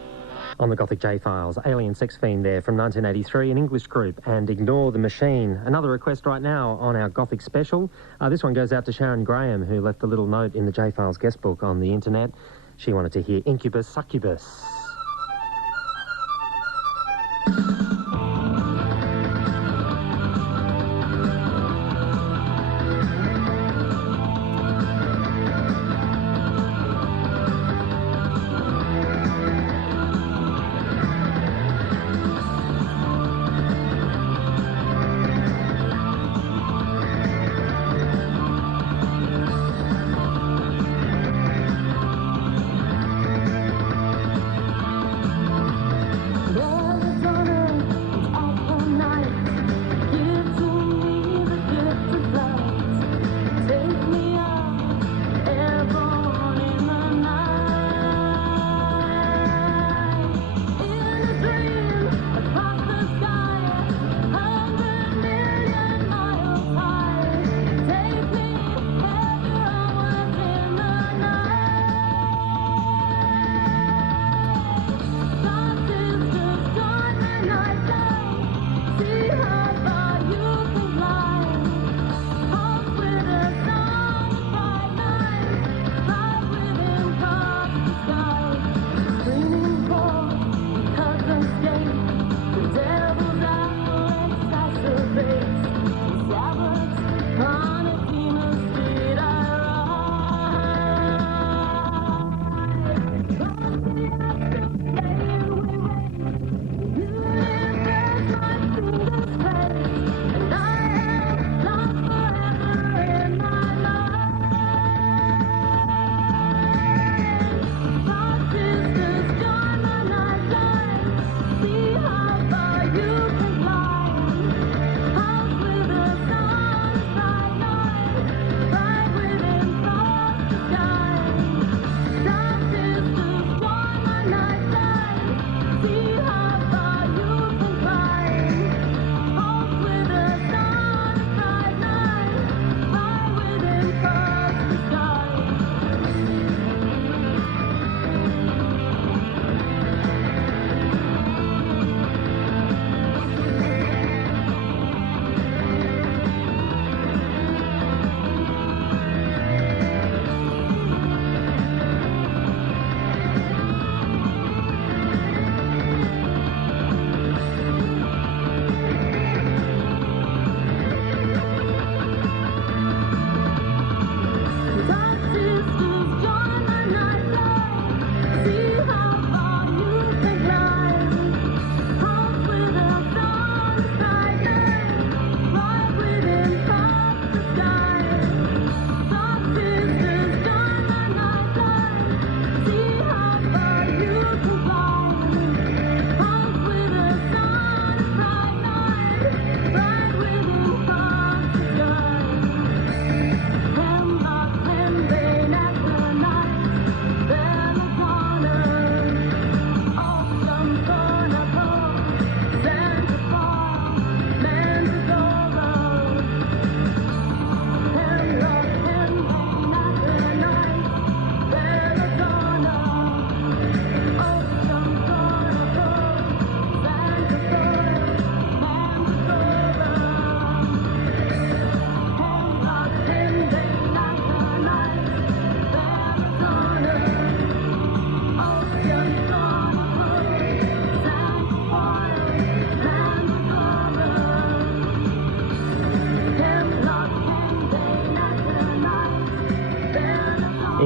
on the Gothic J Files. Alien Sex Fiend there from 1983, an English group, and Ignore the Machine. Another request right now on our Gothic special. This one goes out to Sharon Graham, who left a little note in the J Files guest book on the internet. She wanted to hear Incubus Succubus.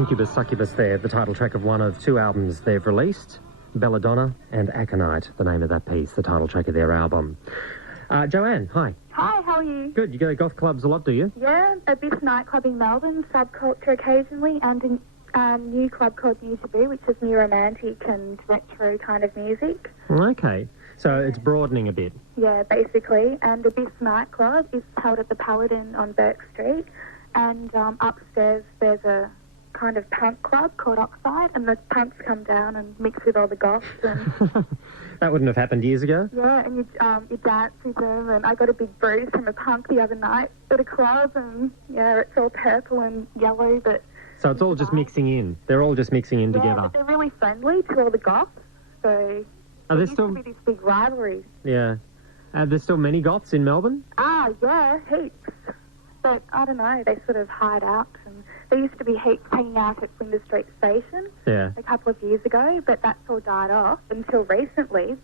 Incubus Succubus there, the title track of one of two albums they've released, Belladonna and Aconite, the name of that piece, the title track of their album. Joanne, hi. Hi, how are you? Good. You go to goth clubs a lot, do you? Yeah, Abyss nightclub in Melbourne, Subculture occasionally, and a new club called New To Be, which is new romantic and retro kind of music. Okay. So it's broadening a bit. Yeah, basically. And Abyss nightclub is held at the Paladin on Burke Street. And upstairs there's a kind of punk club called Oxide, and the punks come down and mix with all the goths. And that wouldn't have happened years ago? Yeah, and you dance with them, and I got a big bruise from a punk the other night at a club, and yeah, it's all purple and yellow, but... So it's all just mixing in. They're all just mixing in together. Yeah, but they're really friendly to all the goths, so... Are there used to be this big rivalry. Yeah. Are there still many goths in Melbourne? Yeah, heaps. But, I don't know, they sort of hide out, and there used to be heaps hanging out at Flinders Street Station a couple of years ago, but that's all died off until recently.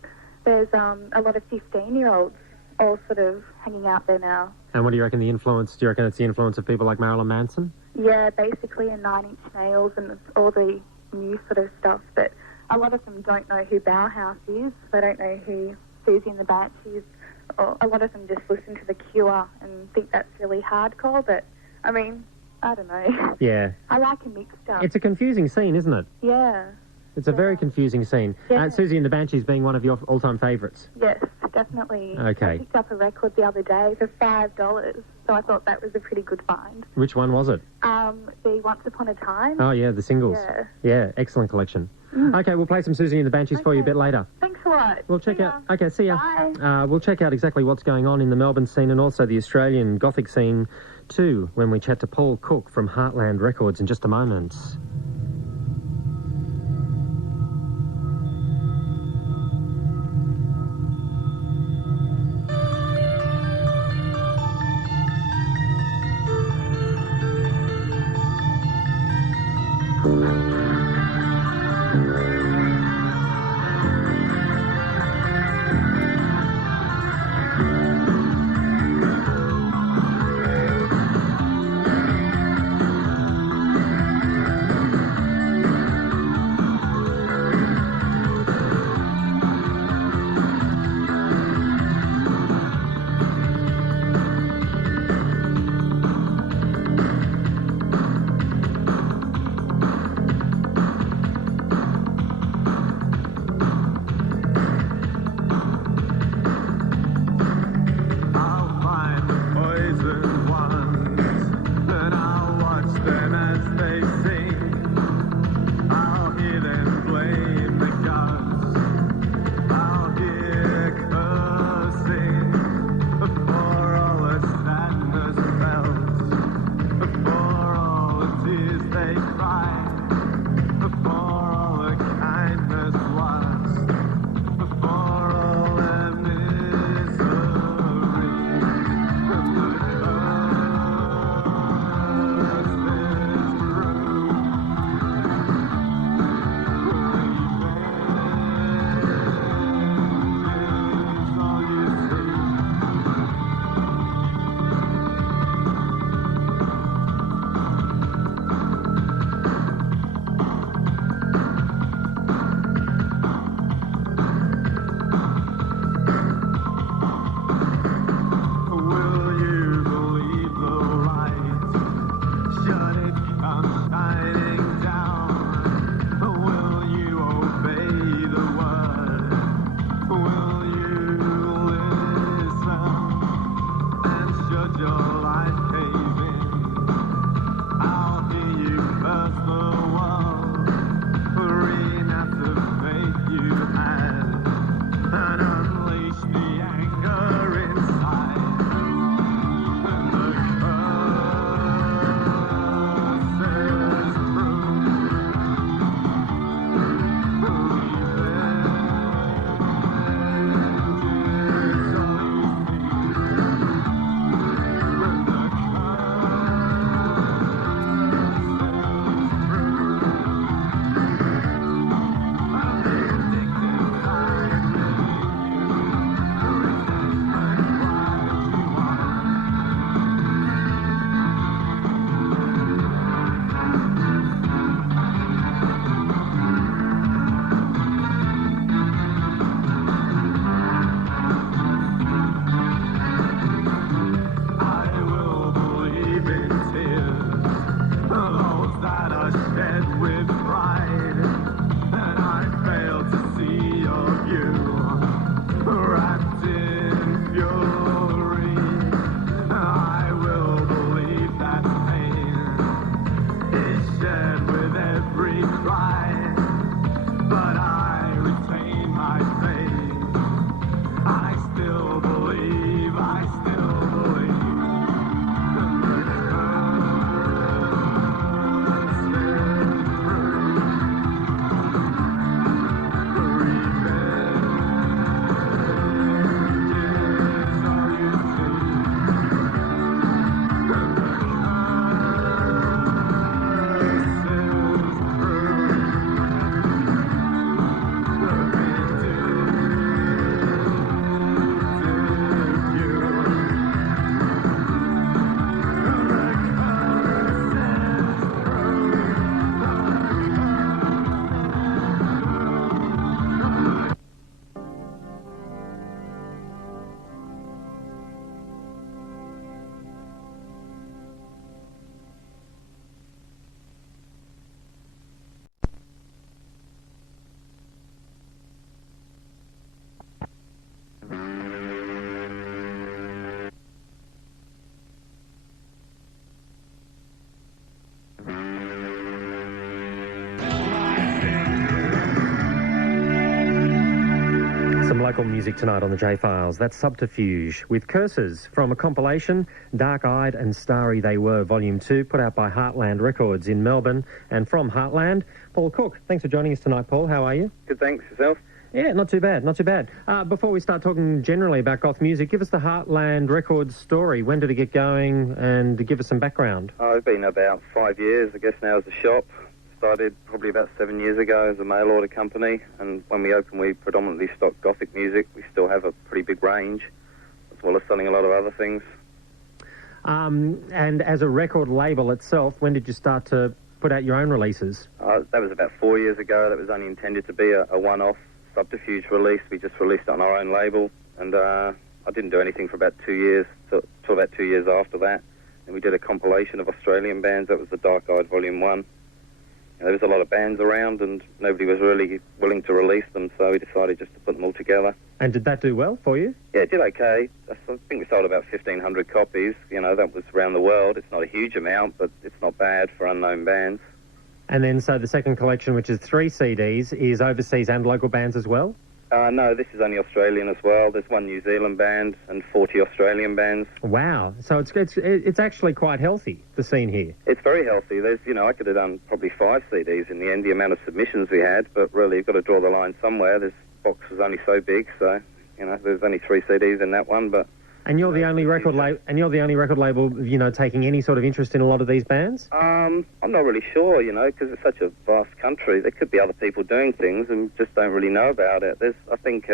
There's a lot of 15-year-olds all sort of hanging out there now. And what do you reckon the influence? Do you reckon it's the influence of people like Marilyn Manson? Yeah, basically, and Nine Inch Nails and all the new sort of stuff, but a lot of them don't know who Bauhaus is. They don't know who Susie and the Banshees. Or a lot of them just listen to The Cure and think that's really hardcore, but, I mean, I don't know. Yeah. I like a mixed up. It's a confusing scene, isn't it? Yeah. It's a very confusing scene. Yeah. Susie and the Banshees being one of your all-time favourites. Yes, definitely. Okay. I picked up a record the other day for $5, so I thought that was a pretty good find. Which one was it? The Once Upon a Time. Oh, yeah, the singles. Yeah, excellent collection. Okay, we'll play some Susie and the Banshees for you a bit later. Thanks a lot. We'll check out... Okay, see ya. Bye. We'll check out exactly what's going on in the Melbourne scene and also the Australian Gothic scene too when we chat to Paul Cook from Heartland Records in just a moment. local music tonight on the J Files. That's Subterfuge with Curses from a compilation, Dark-Eyed and Starry They Were, Volume 2, put out by Heartland Records in Melbourne. And from Heartland, Paul Cook. Thanks for joining us tonight, Paul. How are you? Good, thanks. Yourself? Yeah, not too bad, not too bad. Before we start talking generally about goth music, give us the Heartland Records story. When did it get going, and give us some background? I've been about 5 years, I guess, now as a shop. Started probably about 7 years ago as a mail order company, and when we opened, we predominantly stocked gothic music. We still have a pretty big range, as well as selling a lot of other things. And as a record label itself, when did you start to put out your own releases? That was about 4 years ago. That was only intended to be a one-off Subterfuge release. We just released it on our own label, and I didn't do anything for about 2 years, till about 2 years after that. And we did a compilation of Australian bands. That was the Dark-Eyed Volume 1. There was a lot of bands around, and nobody was really willing to release them, so we decided just to put them all together. And did that do well for you? Yeah, it did okay. I think we sold about 1,500 copies. You know, that was around the world. It's not a huge amount, but it's not bad for unknown bands. And then, so the second collection, which is 3 CDs, is overseas and local bands as well? No, this is only Australian as well. There's 1 New Zealand band and 40 Australian bands. Wow. So it's actually quite healthy, the scene here. It's very healthy. There's, I could have done probably 5 CDs in the end, the amount of submissions we had, but really you've got to draw the line somewhere. This box was only so big, so, there's only 3 CDs in that one, but... And you're the only record label, taking any sort of interest in a lot of these bands? I'm not really sure, because it's such a vast country. There could be other people doing things and just don't really know about it. I think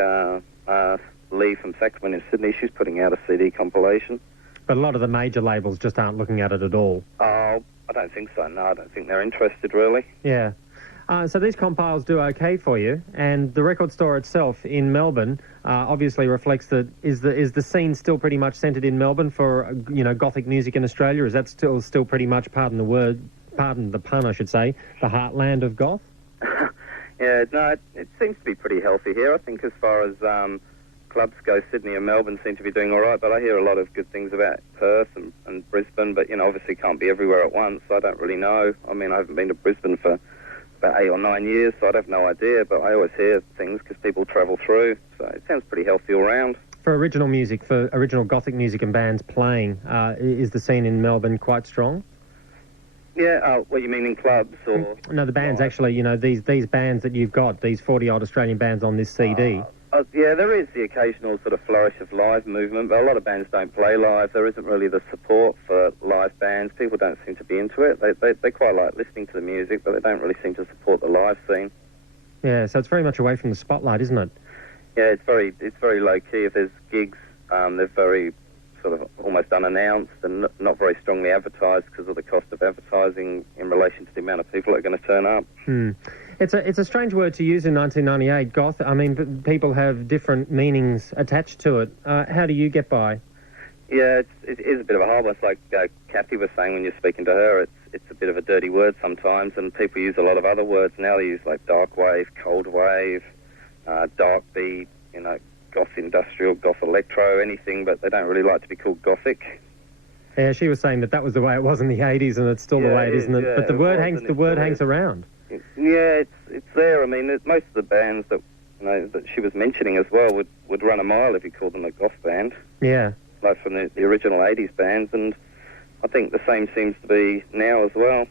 Lee from Sacramento in Sydney, she's putting out a CD compilation. But a lot of the major labels just aren't looking at it at all. Oh, I don't think so. No, I don't think they're interested, really. Yeah. So these compiles do okay for you, and the record store itself in Melbourne obviously reflects that. Is the scene still pretty much centred in Melbourne for gothic music in Australia? Is that still pretty much, pardon the pun, I should say, the heartland of goth? Yeah, no, it seems to be pretty healthy here. I think as far as clubs go, Sydney and Melbourne seem to be doing all right, but I hear a lot of good things about Perth and Brisbane, but obviously can't be everywhere at once, so I don't really know. I mean, I haven't been to Brisbane for about 8 or 9 years, so I'd have no idea, but I always hear things because people travel through, so it sounds pretty healthy all round. For original music, for original gothic music and bands playing, is the scene in Melbourne quite strong? Yeah, what you mean in clubs or... No, the bands actually, these bands that you've got, these 40-odd Australian bands on this CD. Yeah, there is the occasional sort of flourish of live movement, but a lot of bands don't play live. There isn't really the support for live bands. People don't seem to be into it. They quite like listening to the music, but they don't really seem to support the live scene. Yeah, so it's very much away from the spotlight, isn't it? Yeah, it's very low-key. If there's gigs, they're very sort of almost unannounced and not very strongly advertised because of the cost of advertising in relation to the amount of people that are going to turn up. It's a strange word to use in 1998, goth. I mean, people have different meanings attached to it. How do you get by? Yeah, it is a bit of a hard one. It's like Kathy was saying when you're speaking to her, it's a bit of a dirty word sometimes, and people use a lot of other words now. They use like dark wave, cold wave, dark beat, goth industrial, goth electro, anything, but they don't really like to be called gothic. Yeah, she was saying that was the way it was in the 80s, and it's still the way it is, isn't it? But the word hangs around. Yeah, it's there. I mean, most of the bands that that she was mentioning as well would run a mile if you called them a goth band. Yeah, like from the original 80s bands, and I think the same seems to be now as well.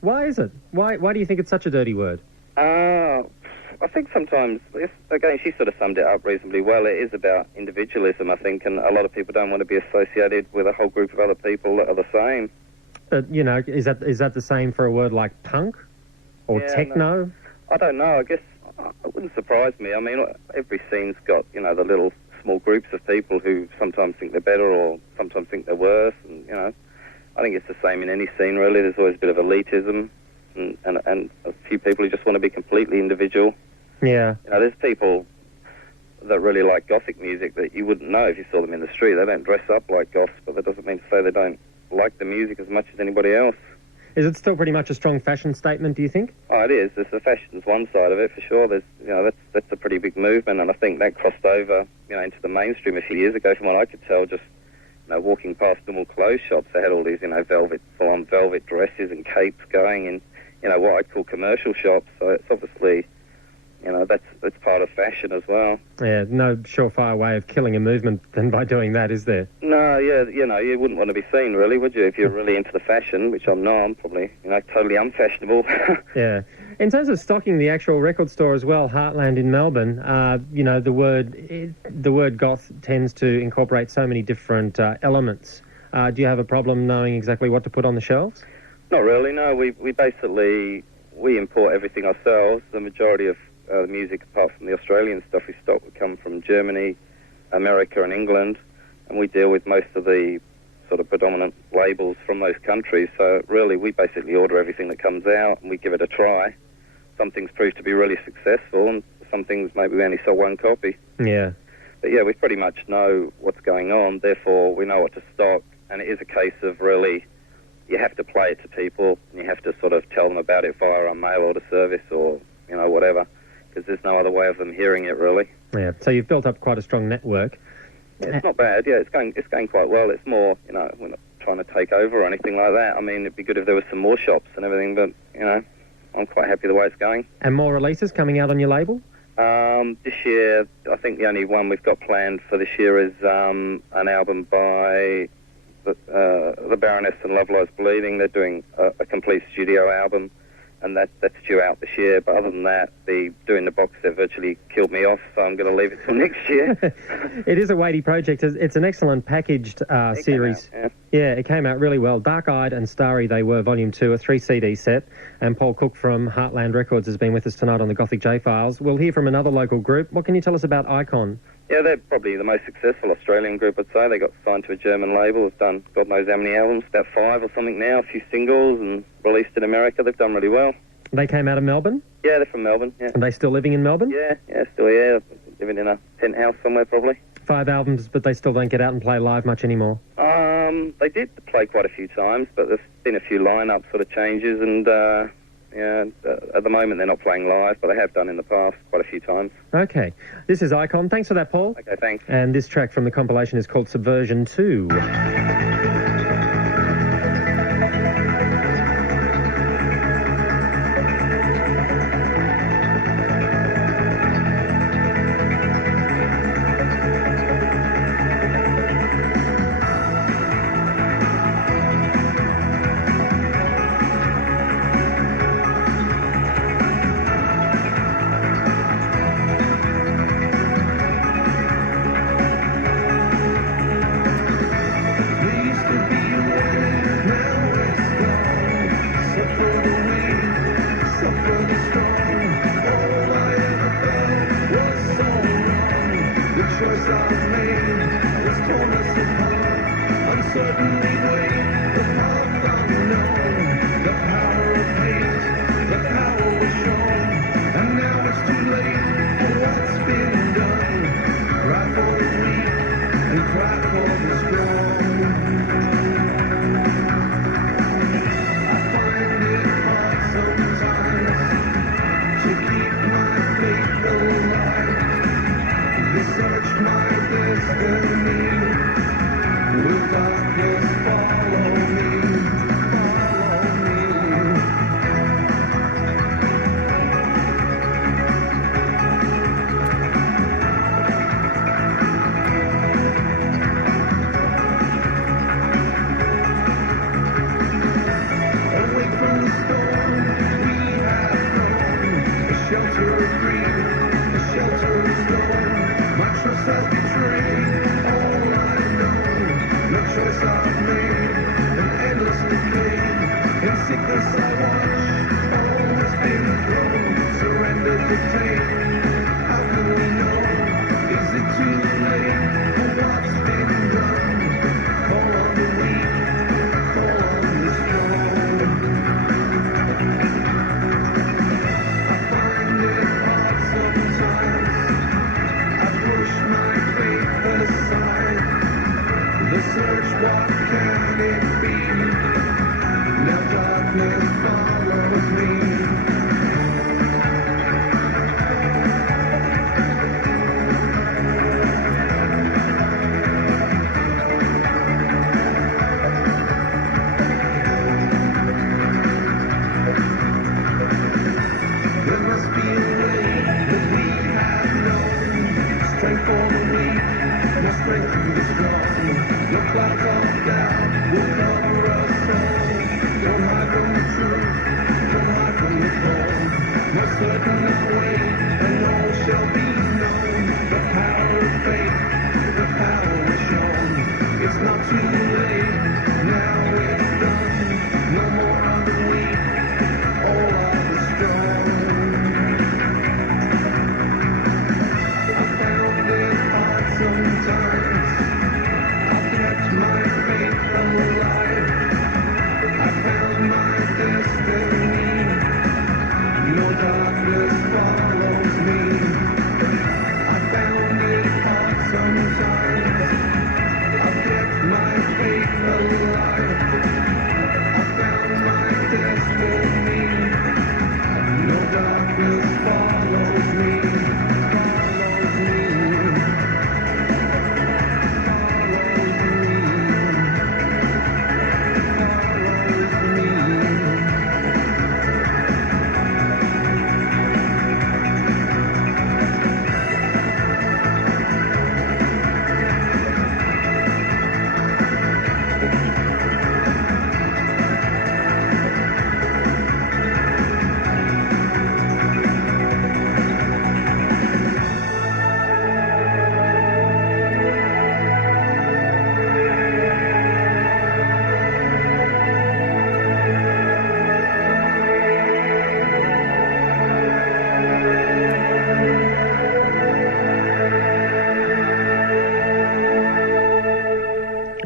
Why is it? Why do you think it's such a dirty word? I think sometimes, again, she sort of summed it up reasonably well. It is about individualism, I think, and a lot of people don't want to be associated with a whole group of other people that are the same. But, is that the same for a word like punk or techno? No, I don't know. I guess it wouldn't surprise me. I mean, every scene's got, the little small groups of people who sometimes think they're better or sometimes think they're worse, and, I think it's the same in any scene, really. There's always a bit of elitism and a few people who just want to be completely individual. Yeah. There's people that really like gothic music that you wouldn't know if you saw them in the street. They don't dress up like goths, but that doesn't mean to say they don't like the music as much as anybody else. Is it still pretty much a strong fashion statement, do you think? Oh, it is. The fashion's one side of it, for sure. There's, that's a pretty big movement, and I think that crossed over, into the mainstream a few years ago, from what I could tell, just, walking past normal clothes shops. They had all these, full-on velvet dresses and capes going in, what I'd call commercial shops. So it's obviously, you know, that's part of fashion as well. Yeah, no surefire way of killing a movement than by doing that, is there? No, yeah, you know, you wouldn't want to be seen, really, would you, if you're really into the fashion, which I'm not. I'm probably, you know, totally unfashionable. Yeah. In terms of stocking the actual record store as well, Heartland in Melbourne, you know, the word goth tends to incorporate so many different elements. Do you have a problem knowing exactly what to put on the shelves? Not really, no. We basically, we import everything ourselves. The majority of the music, apart from the Australian stuff we stock, would come from Germany, America and England, and we deal with most of the sort of predominant labels from those countries. So really, we basically order everything that comes out and we give it a try. Some things prove to be really successful, and some things maybe we only sell one copy. Yeah. But yeah, we pretty much know what's going on, therefore we know what to stock, and it is a case of really, you have to play it to people, and you have to sort of tell them about it via a mail order service or, you know, whatever, because there's no other way of them hearing it, really. Yeah, so you've built up quite a strong network. Yeah, it's not bad, yeah, it's going quite well. It's more, you know, we're not trying to take over or anything like that. I mean, it'd be good if there was some more shops and everything, but, you know, I'm quite happy the way it's going. And more releases coming out on your label? This year, I think the only one we've got planned for this year is an album by the Baroness and Love Lies Bleeding. They're doing a complete studio album, and that's due out this year. But other than that, doing the box set virtually killed me off, so I'm going to leave it till next year. It is a weighty project. It's an excellent packaged series. Yeah, it came out really well. Dark Eyed and Starry They Were, Volume 2, a 3-CD set. And Paul Cook from Heartland Records has been with us tonight on the Gothic J Files. We'll hear from another local group. What can you tell us about Icon? Yeah, they're probably the most successful Australian group, I'd say. They got signed to a German label. They've done God knows how many albums, about 5 or something now, a few singles, and released in America. They've done really well. They came out of Melbourne? Yeah, they're from Melbourne, yeah. Are they still living in Melbourne? Yeah, still here. Living in a penthouse somewhere, probably. 5 albums, but they still don't get out and play live much anymore? They did play quite a few times, but there's been a few line-up sort of changes, and at the moment they're not playing live, but they have done in the past quite a few times. Okay. This is Icon. Thanks for that, Paul. Okay, thanks. And this track from the compilation is called Subversion 2.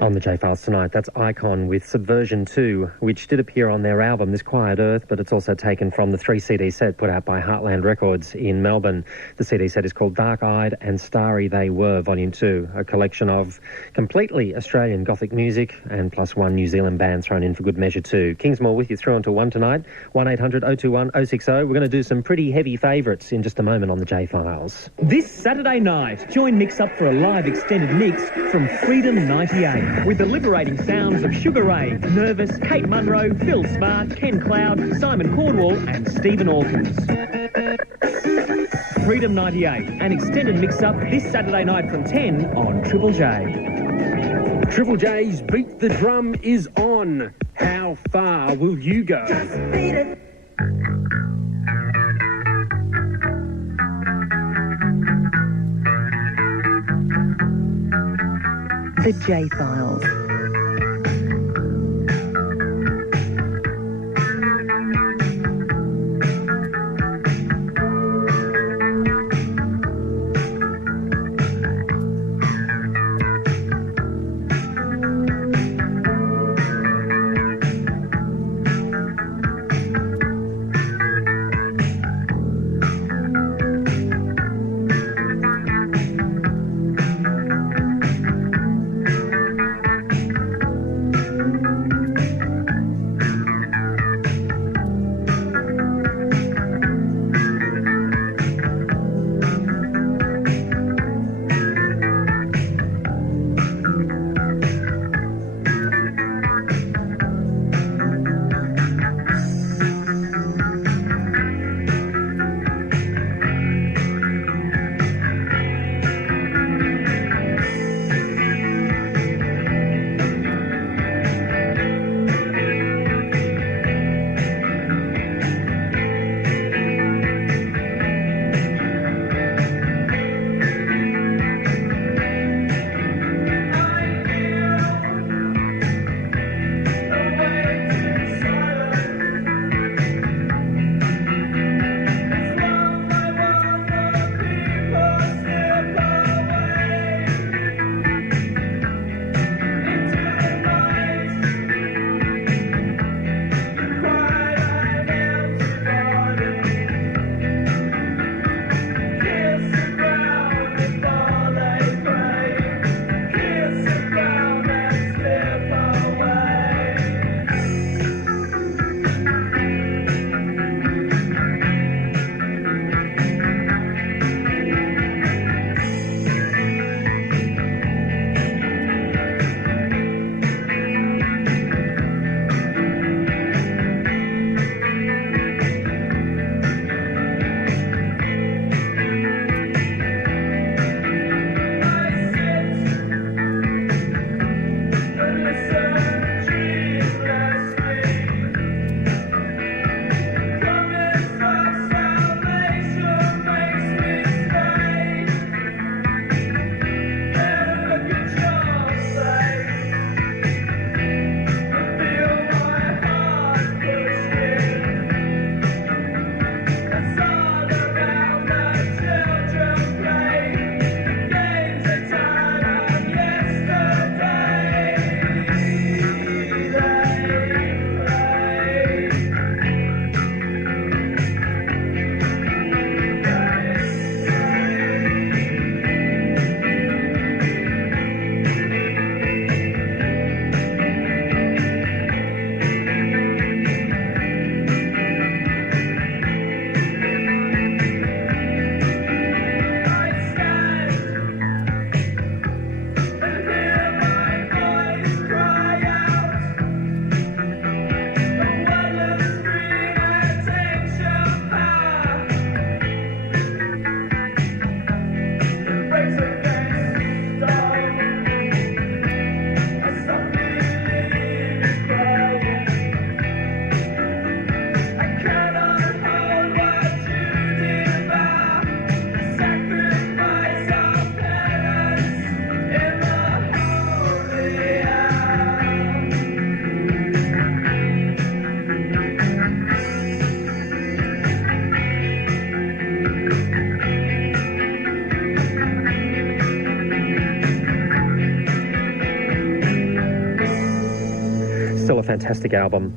On the J Files tonight, that's Icon with Subversion 2, which did appear on their album This Quiet Earth, but it's also taken from the 3-CD set put out by Heartland Records in Melbourne. The CD set is called Dark-Eyed and Starry They Were, Volume 2, a collection of completely Australian Gothic music and plus one New Zealand band thrown in for good measure too. Kingsmill with you through until 1 tonight, 1800 021 060. We're going to do some pretty heavy favourites in just a moment on the J Files. This Saturday night, join Mix Up for a live extended mix from Freedom 98 with the liberating sounds of Sugar Ray, Nervous, Kate Munro, Phil Smart, Ken Cloud, Simon Cornwall and Stephen Hawkins. Freedom 98, an extended mix-up this Saturday night from 10 on Triple J. Triple J's Beat the Drum is on. How far will you go? Just beat it. The J Files. Still a fantastic album.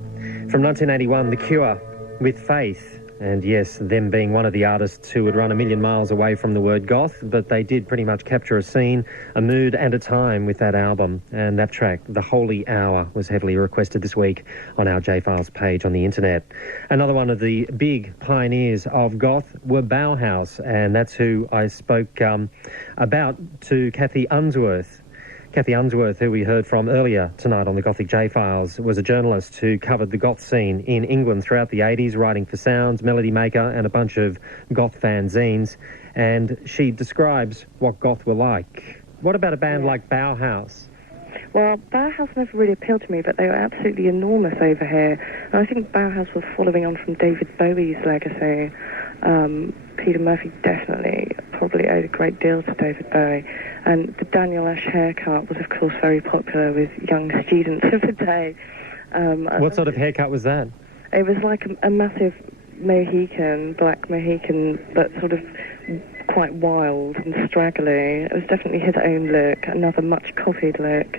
From 1981, The Cure with Faith. And yes, them being one of the artists who would run a million miles away from the word goth, but they did pretty much capture a scene, a mood and a time with that album. And that track, The Holy Hour, was heavily requested this week on our J Files page on the internet. Another one of the big pioneers of goth were Bauhaus, and that's who I spoke about to Kathy Unsworth. Kathy Unsworth, who we heard from earlier tonight on the Gothic J Files, was a journalist who covered the goth scene in England throughout the 80s, writing for Sounds, Melody Maker and a bunch of goth fanzines. And she describes what goth were like. What about a band like Bauhaus? Well, Bauhaus never really appealed to me, but they were absolutely enormous over here. And I think Bauhaus was following on from David Bowie's legacy. Peter Murphy definitely probably owed a great deal to David Bowie. And the Daniel Ash haircut was, of course, very popular with young students of the day. What sort of haircut was that? It was like a massive Mohican, black Mohican, but sort of quite wild and straggly. It was definitely his own look, another much copied look.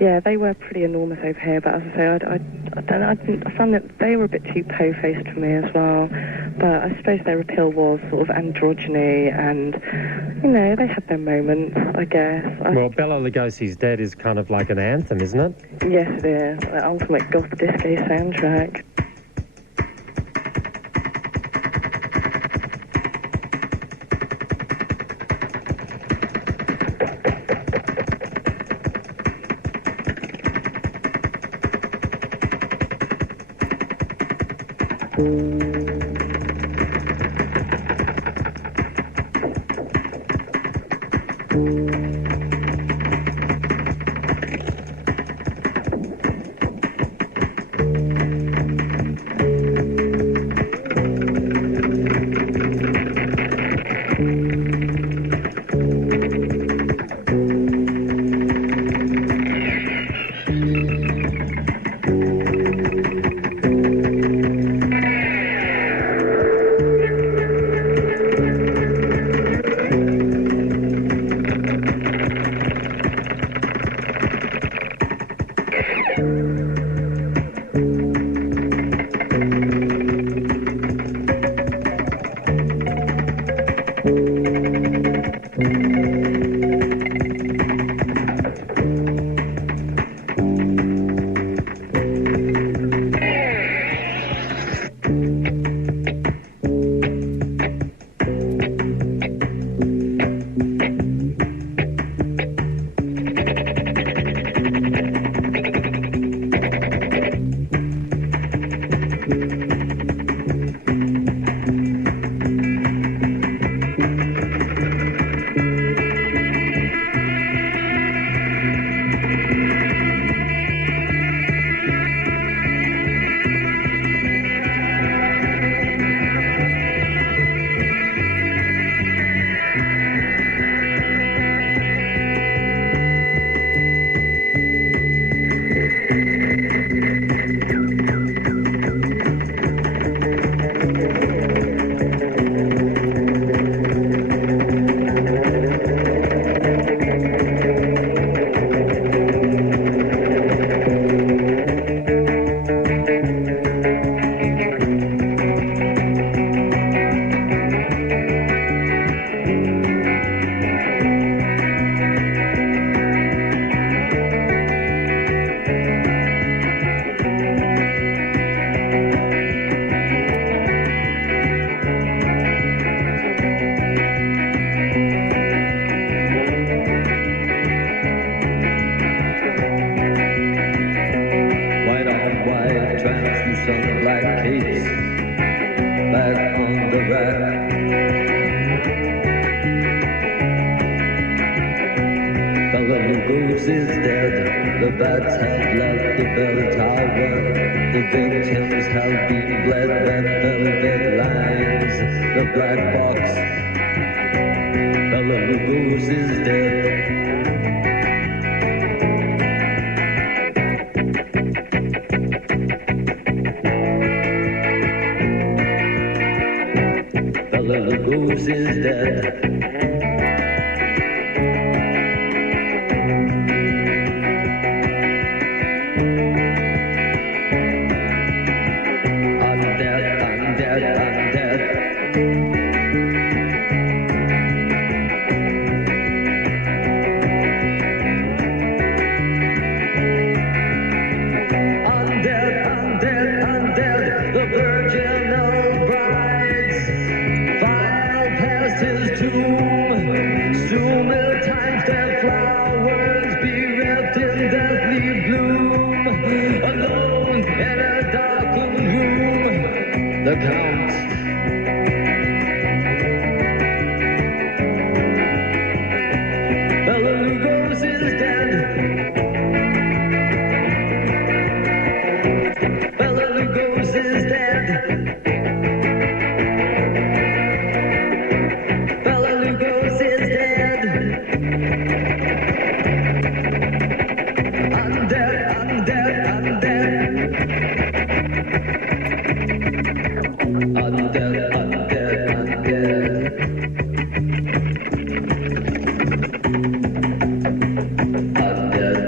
Yeah, they were pretty enormous over here, but as I say, I found that they were a bit too po-faced for me as well. But I suppose their appeal was sort of androgyny, and, you know, they had their moments, I guess. Well, Bela Lugosi's Dead is kind of like an anthem, isn't it? Yes, it is. The ultimate goth disco soundtrack. Bela Lugos is dead. Bela Lugos is dead. I'm dead, I'm dead, I'm dead. I'm dead, I'm dead, I'm dead. I'm dead.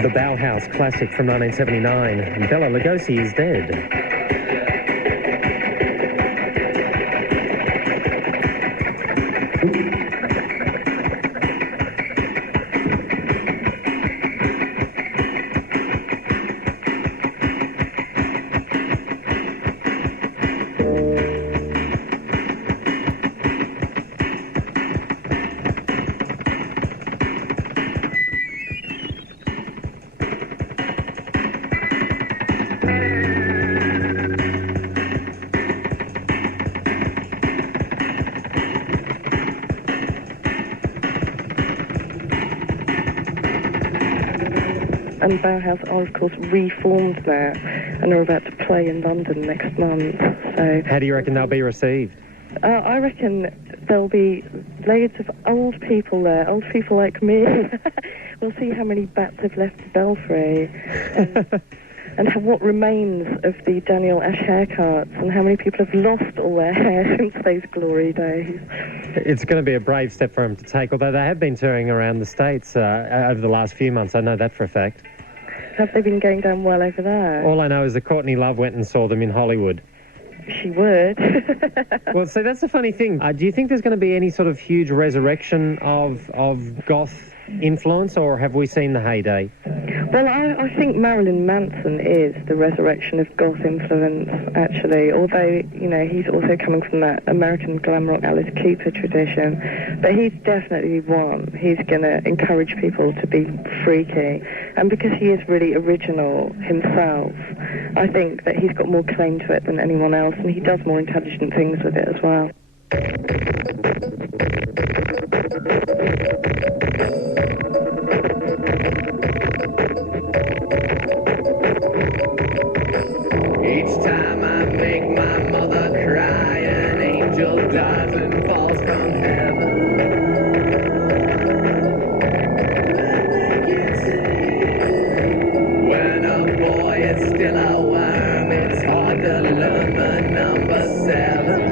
The Bauhaus classic from 1979, Bela Lugosi is dead. And Bauhaus are, of course, reformed now and are about to play in London next month. So, how do you reckon they'll be received? I reckon there'll be loads of old people there, old people like me. We'll see how many bats have left the belfry and what remains of the Daniel Ash haircuts and how many people have lost all their hair since those glory days. It's going to be a brave step for them to take, although they have been touring around the States over the last few months. I know that for a fact. Have they been going down well over there? All I know is that Courtney Love went and saw them in Hollywood. She would. Well, so that's the funny thing. Do you think there's going to be any sort of huge resurrection of goth influence, or have we seen the heyday? Well, I think Marilyn Manson is the resurrection of goth influence, actually, although, you know, he's also coming from that American glam rock Alice Cooper tradition. But he's definitely one. He's going to encourage people to be freaky. And because he is really original himself, I think that he's got more claim to it than anyone else, and he does more intelligent things with it as well. Each time I make my mother cry, an angel dies and falls from heaven. When a boy is still a worm, it's hard to learn the number 7.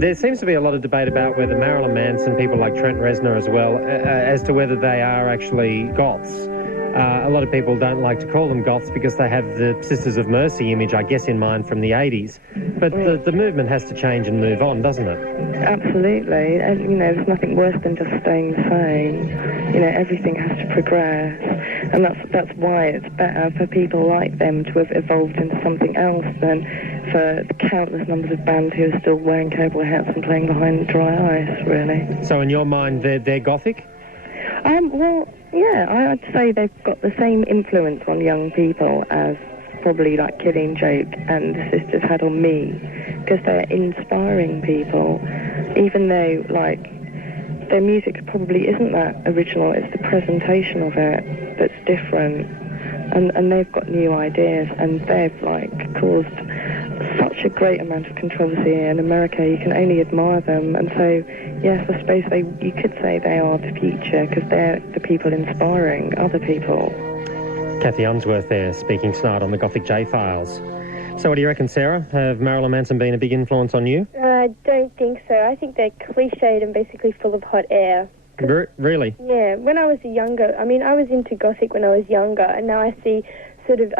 There seems to be a lot of debate about whether Marilyn Manson, people like Trent Reznor as well, as to whether they are actually goths. A lot of people don't like to call them goths because they have the Sisters of Mercy image, I guess, in mind from the 80s. But the movement has to change and move on, doesn't it? Absolutely. And, you know, there's nothing worse than just staying the same. You know, everything has to progress. And that's why it's better for people like them to have evolved into something else than for the countless numbers of bands who are still wearing cowboy hats and playing behind dry ice, really. So in your mind, they're gothic? Well, yeah, I'd say they've got the same influence on young people as probably like Killing Joke and the Sisters had on me, because they're inspiring people, even though, like, their music probably isn't that original. It's the presentation of it that's different, and they've got new ideas, and they've, like, caused such a great amount of controversy in America. You can only admire them, and so, yes, I suppose you could say they are the future, because they're the people inspiring other people. Kathy Unsworth there, speaking tonight on the Gothic J Files. So what do you reckon, Sarah? Have Marilyn Manson been a big influence on you? I don't think so. I think they're cliched and basically full of hot air. Really? Yeah, when I was younger, I mean, I was into Gothic when I was younger, and now I see sort of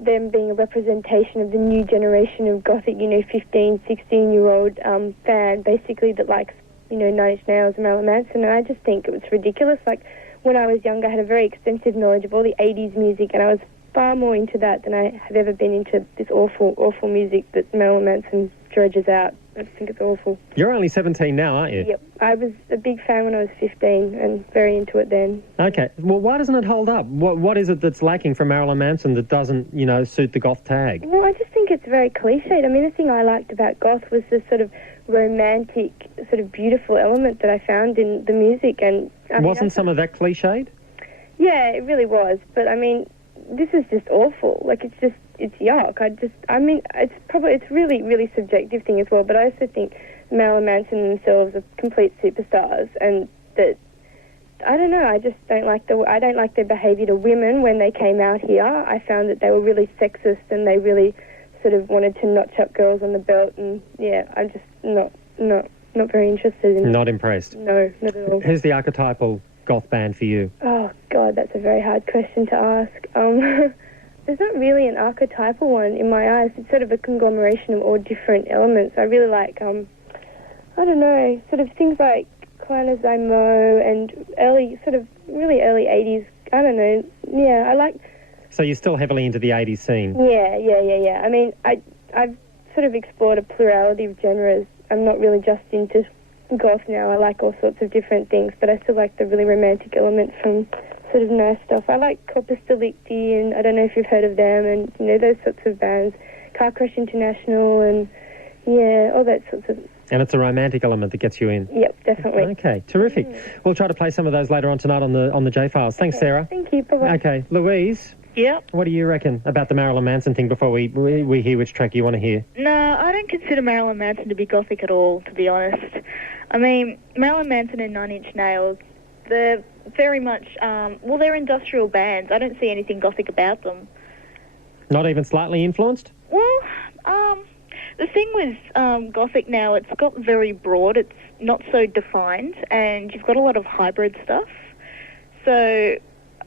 them being a representation of the new generation of Gothic, you know, 15, 16-year-old fan, basically, that likes, you know, Nine Inch Nails and Marilyn Manson, and I just think it was ridiculous. Like, when I was younger, I had a very extensive knowledge of all the 80s music, and I was far more into that than I have ever been into this awful, awful music that Marilyn Manson dredges out. I just think it's awful. You're only 17 now, aren't you? Yep. I was a big fan when I was 15 and very into it then. Okay. Well, why doesn't it hold up? What is it that's lacking from Marilyn Manson that doesn't, you know, suit the goth tag? Well, I just think it's very cliched. I mean, the thing I liked about goth was the sort of romantic, sort of beautiful element that I found in the music. And Wasn't some of that cliched? Yeah, it really was. But, I mean, this is just awful. Like, it's yuck. It's really, really subjective thing as well, but I also think Marilyn Manson themselves are complete superstars, and that, I don't know, I just don't like their behaviour to women when they came out here. I found that they were really sexist, and they really sort of wanted to notch up girls on the belt, and yeah, I'm just not very interested in. Not impressed? No, not at all. Who's the archetypal goth band for you? Oh, God, that's a very hard question to ask. There's not really an archetypal one in my eyes. It's sort of a conglomeration of all different elements. I really like, I don't know, sort of things like Clan of Zymo and really early 80s, I don't know, yeah, I like... So you're still heavily into the 80s scene? Yeah. I mean, I've sort of explored a plurality of genres. I'm not really just into goth now. I like all sorts of different things, but I still like the really romantic elements from sort of nice stuff. I like Corpus Delicti, and I don't know if you've heard of them, and, you know, those sorts of bands. Car Crash International, and, yeah, all that sorts of... And it's a romantic element that gets you in. Yep, definitely. Okay, terrific. We'll try to play some of those later on tonight on the J Files. Thanks, Sarah. Thank you. Bye-bye. Okay, Louise. Yep. What do you reckon about the Marilyn Manson thing before we hear which track you want to hear? No, I don't consider Marilyn Manson to be gothic at all, to be honest. I mean, Marilyn Manson and Nine Inch Nails, they're very much, they're industrial bands. I don't see anything gothic about them. Not even slightly influenced? Well, the thing with gothic now, it's got very broad, it's not so defined, and you've got a lot of hybrid stuff. So...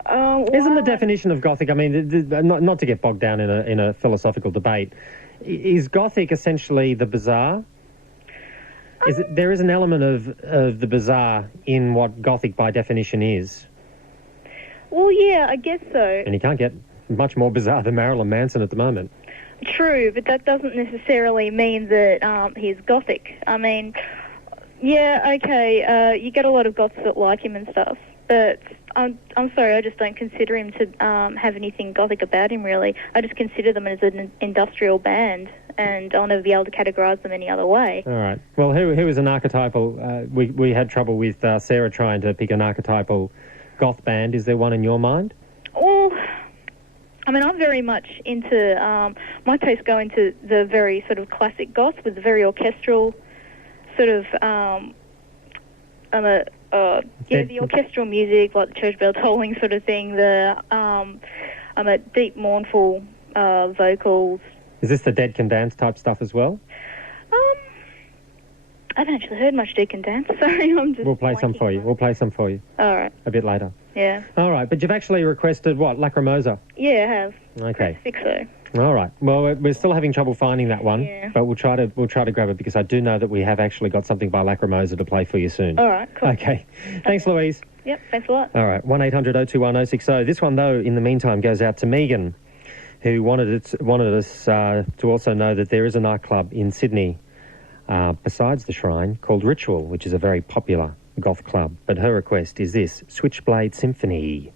Isn't the definition of Gothic, I mean, not to get bogged down in a philosophical debate, is Gothic essentially the bizarre? There is an element of the bizarre in what Gothic by definition is. Well, yeah, I guess so. And you can't get much more bizarre than Marilyn Manson at the moment. True, but that doesn't necessarily mean that he's Gothic. I mean, yeah, okay, you get a lot of goths that like him and stuff, but... I'm sorry, I just don't consider him to have anything gothic about him, really. I just consider them as an industrial band, and I'll never be able to categorise them any other way. All right. Well, who is an archetypal... we had trouble with Sarah trying to pick an archetypal goth band. Is there one in your mind? Well, I mean, I'm very much into... my tastes go into the very sort of classic goth with the very orchestral sort of... the orchestral music, like the church bell tolling sort of thing, the deep, mournful vocals. Is this the Dead Can Dance type stuff as well? I haven't actually heard much Dead Can Dance, sorry, I'm just... We'll play some for you. We'll play some for you. All right. A bit later. Yeah. All right, but you've actually requested what, Lacrimosa? Yeah, I have. Okay. I think so. All right. Well, we're still having trouble finding that one, Yeah. but we'll try to grab it because I do know that we have actually got something by Lacrimosa to play for you soon. All right, cool. Okay. Thanks, Louise. Yep, thanks a lot. All right. 1800 021 060. This one, though, in the meantime, goes out to Megan, who wanted us to also know that there is a nightclub in Sydney besides the Shrine called Ritual, which is a very popular goth club. But her request is this: Switchblade Symphony.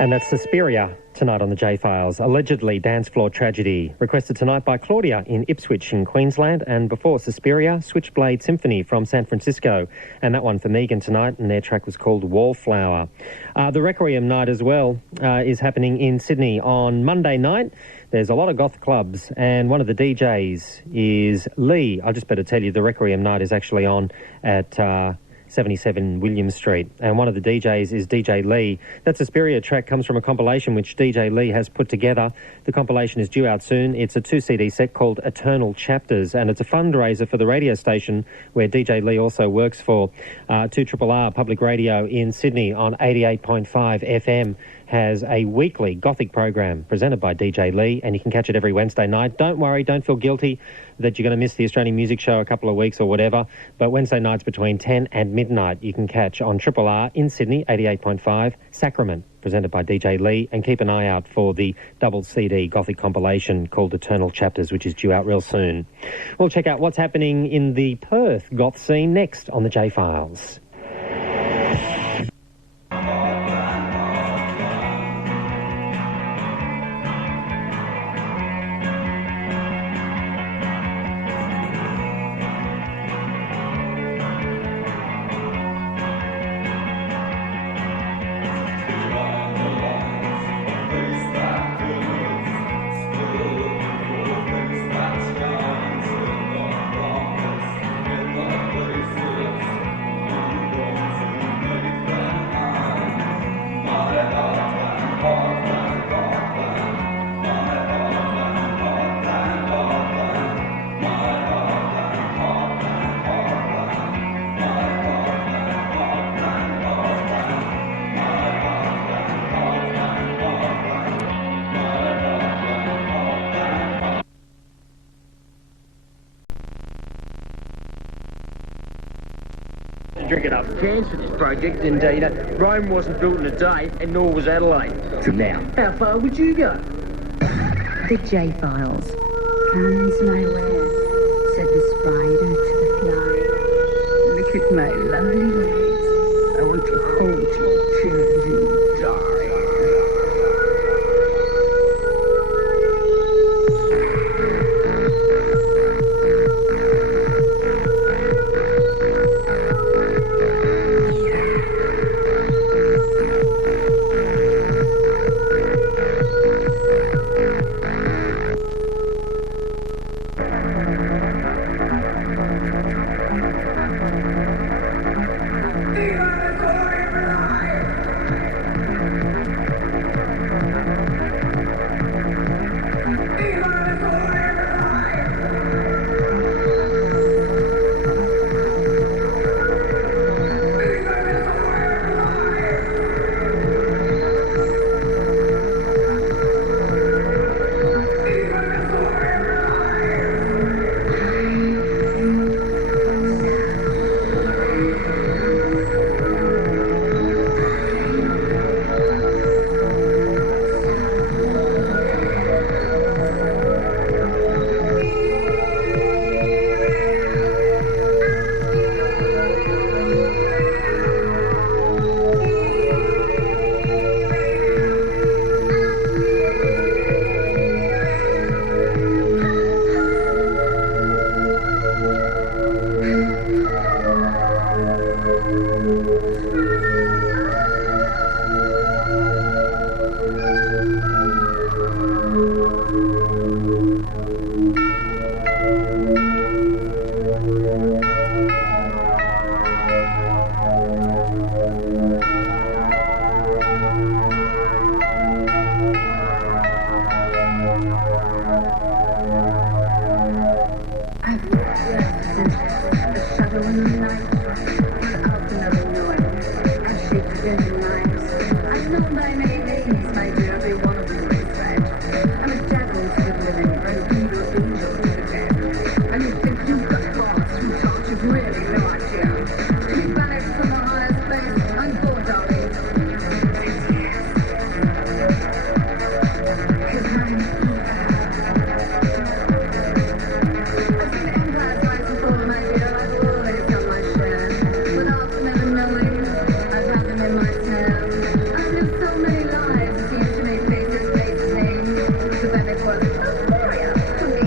And that's Suspiria tonight on the J Files. Allegedly dance floor tragedy. Requested tonight by Claudia in Ipswich in Queensland. And before Suspiria, Switchblade Symphony from San Francisco. And that one for Megan tonight, and their track was called Wallflower. The Requiem night as well is happening in Sydney on Monday night. There's a lot of goth clubs, and one of the DJs is Lee. I just better tell you, the Requiem night is actually on at 77 William Street, and one of the DJs is DJ Lee. That Suspiria track comes from a compilation which DJ Lee has put together. The compilation is due out soon. It's a 2-CD set called Eternal Chapters, and it's a fundraiser for the radio station where DJ Lee also works for. 2RRR Public Radio in Sydney on 88.5 FM has a weekly Gothic program presented by DJ Lee, and you can catch it every Wednesday night. Don't worry, don't feel guilty that you're going to miss the Australian Music Show a couple of weeks or whatever, but Wednesday nights between 10 and midnight you can catch on 2RRR in Sydney, 88.5, Sacrament, presented by DJ Lee, and keep an eye out for the double CD Gothic compilation called Eternal Chapters, which is due out real soon. We'll check out what's happening in the Perth goth scene next on the J Files. Drink enough chance for this project, and Rome wasn't built in a day, and nor was Adelaide. Till now. How far would you go? The J Files. Comes my way, said the spider to the fly. Look at my lovely legs. I want to hold you till you die. many names, my dear, every one of them is red. I'm a devil to the living, an evil angel to the dead. And you think you've got heart, sweetheart, you've really no idea. To be banished from the highest place, I'm bored, darling. Cause I'm evil. I've seen empires rise and fall, my dear, I've always done my share. Without them ever knowing, I've had them in my tail. I've lived so many lives, it seems to me faces, places, names. So then it was a warrior to me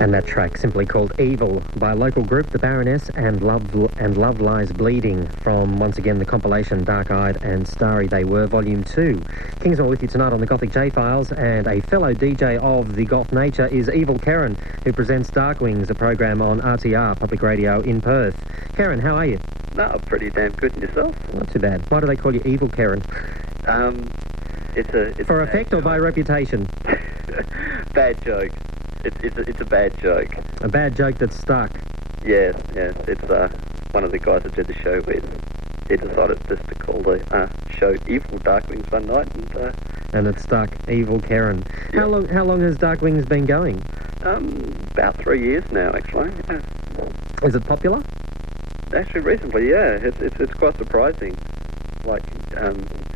And that track simply called Evil by local group The Baroness and Love Lies Bleeding from, once again, the compilation Dark-Eyed and Starry They Were, Volume 2. Kingsmill with you tonight on the Gothic J Files, and a fellow DJ of the goth nature is Evil Karen, who presents Dark Wings, a program on RTR Public Radio in Perth. Karen, how are you? No, pretty damn good. And yourself? Not too bad. Why do they call you Evil Karen? It's for effect or by reputation? Bad joke. It's a bad joke. A bad joke that's stuck. Yes. It's one of the guys I did the show with. He decided just to call the show Evil Darkwings one night, and it's stuck. Evil Karen. Yeah. How long has Darkwings been going? About 3 years now, actually. Yeah. Is it popular? Actually, recently, yeah. It's quite surprising, like how